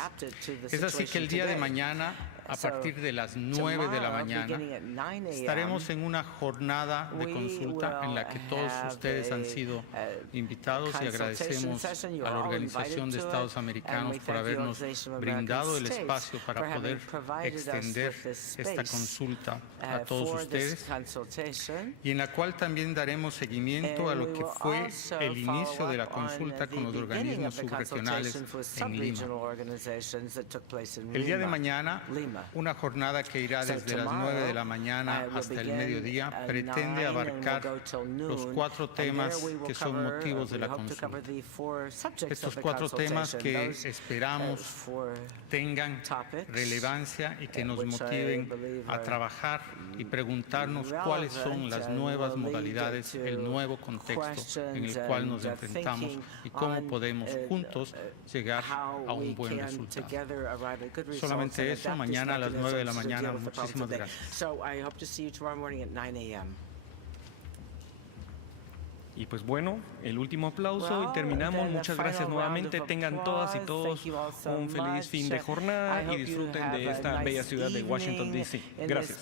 Es así que el día de mañana, a partir de las 9 de la mañana, estaremos en una jornada de consulta en la que todos ustedes han sido invitados y agradecemos a la Organización de Estados Americanos por habernos brindado el espacio para poder extender esta consulta a todos ustedes, y en la cual también daremos seguimiento a lo que fue el inicio de la consulta con los organismos subregionales en Lima. El día de mañana, una jornada que irá desde las 9 de la mañana hasta el mediodía pretende abarcar los 4 temas que son motivos de la consulta. Estos 4 temas que esperamos tengan relevancia y que nos motiven a trabajar y preguntarnos cuáles son las nuevas modalidades, el nuevo contexto en el cual nos enfrentamos y cómo podemos juntos llegar a un buen resultado. Solamente eso, mañana a las 9 de la mañana. Muchísimas gracias. Y pues bueno, el último aplauso y terminamos. Muchas gracias nuevamente. Tengan todas y todos un feliz fin de jornada y disfruten de esta bella ciudad de Washington, D.C. Gracias.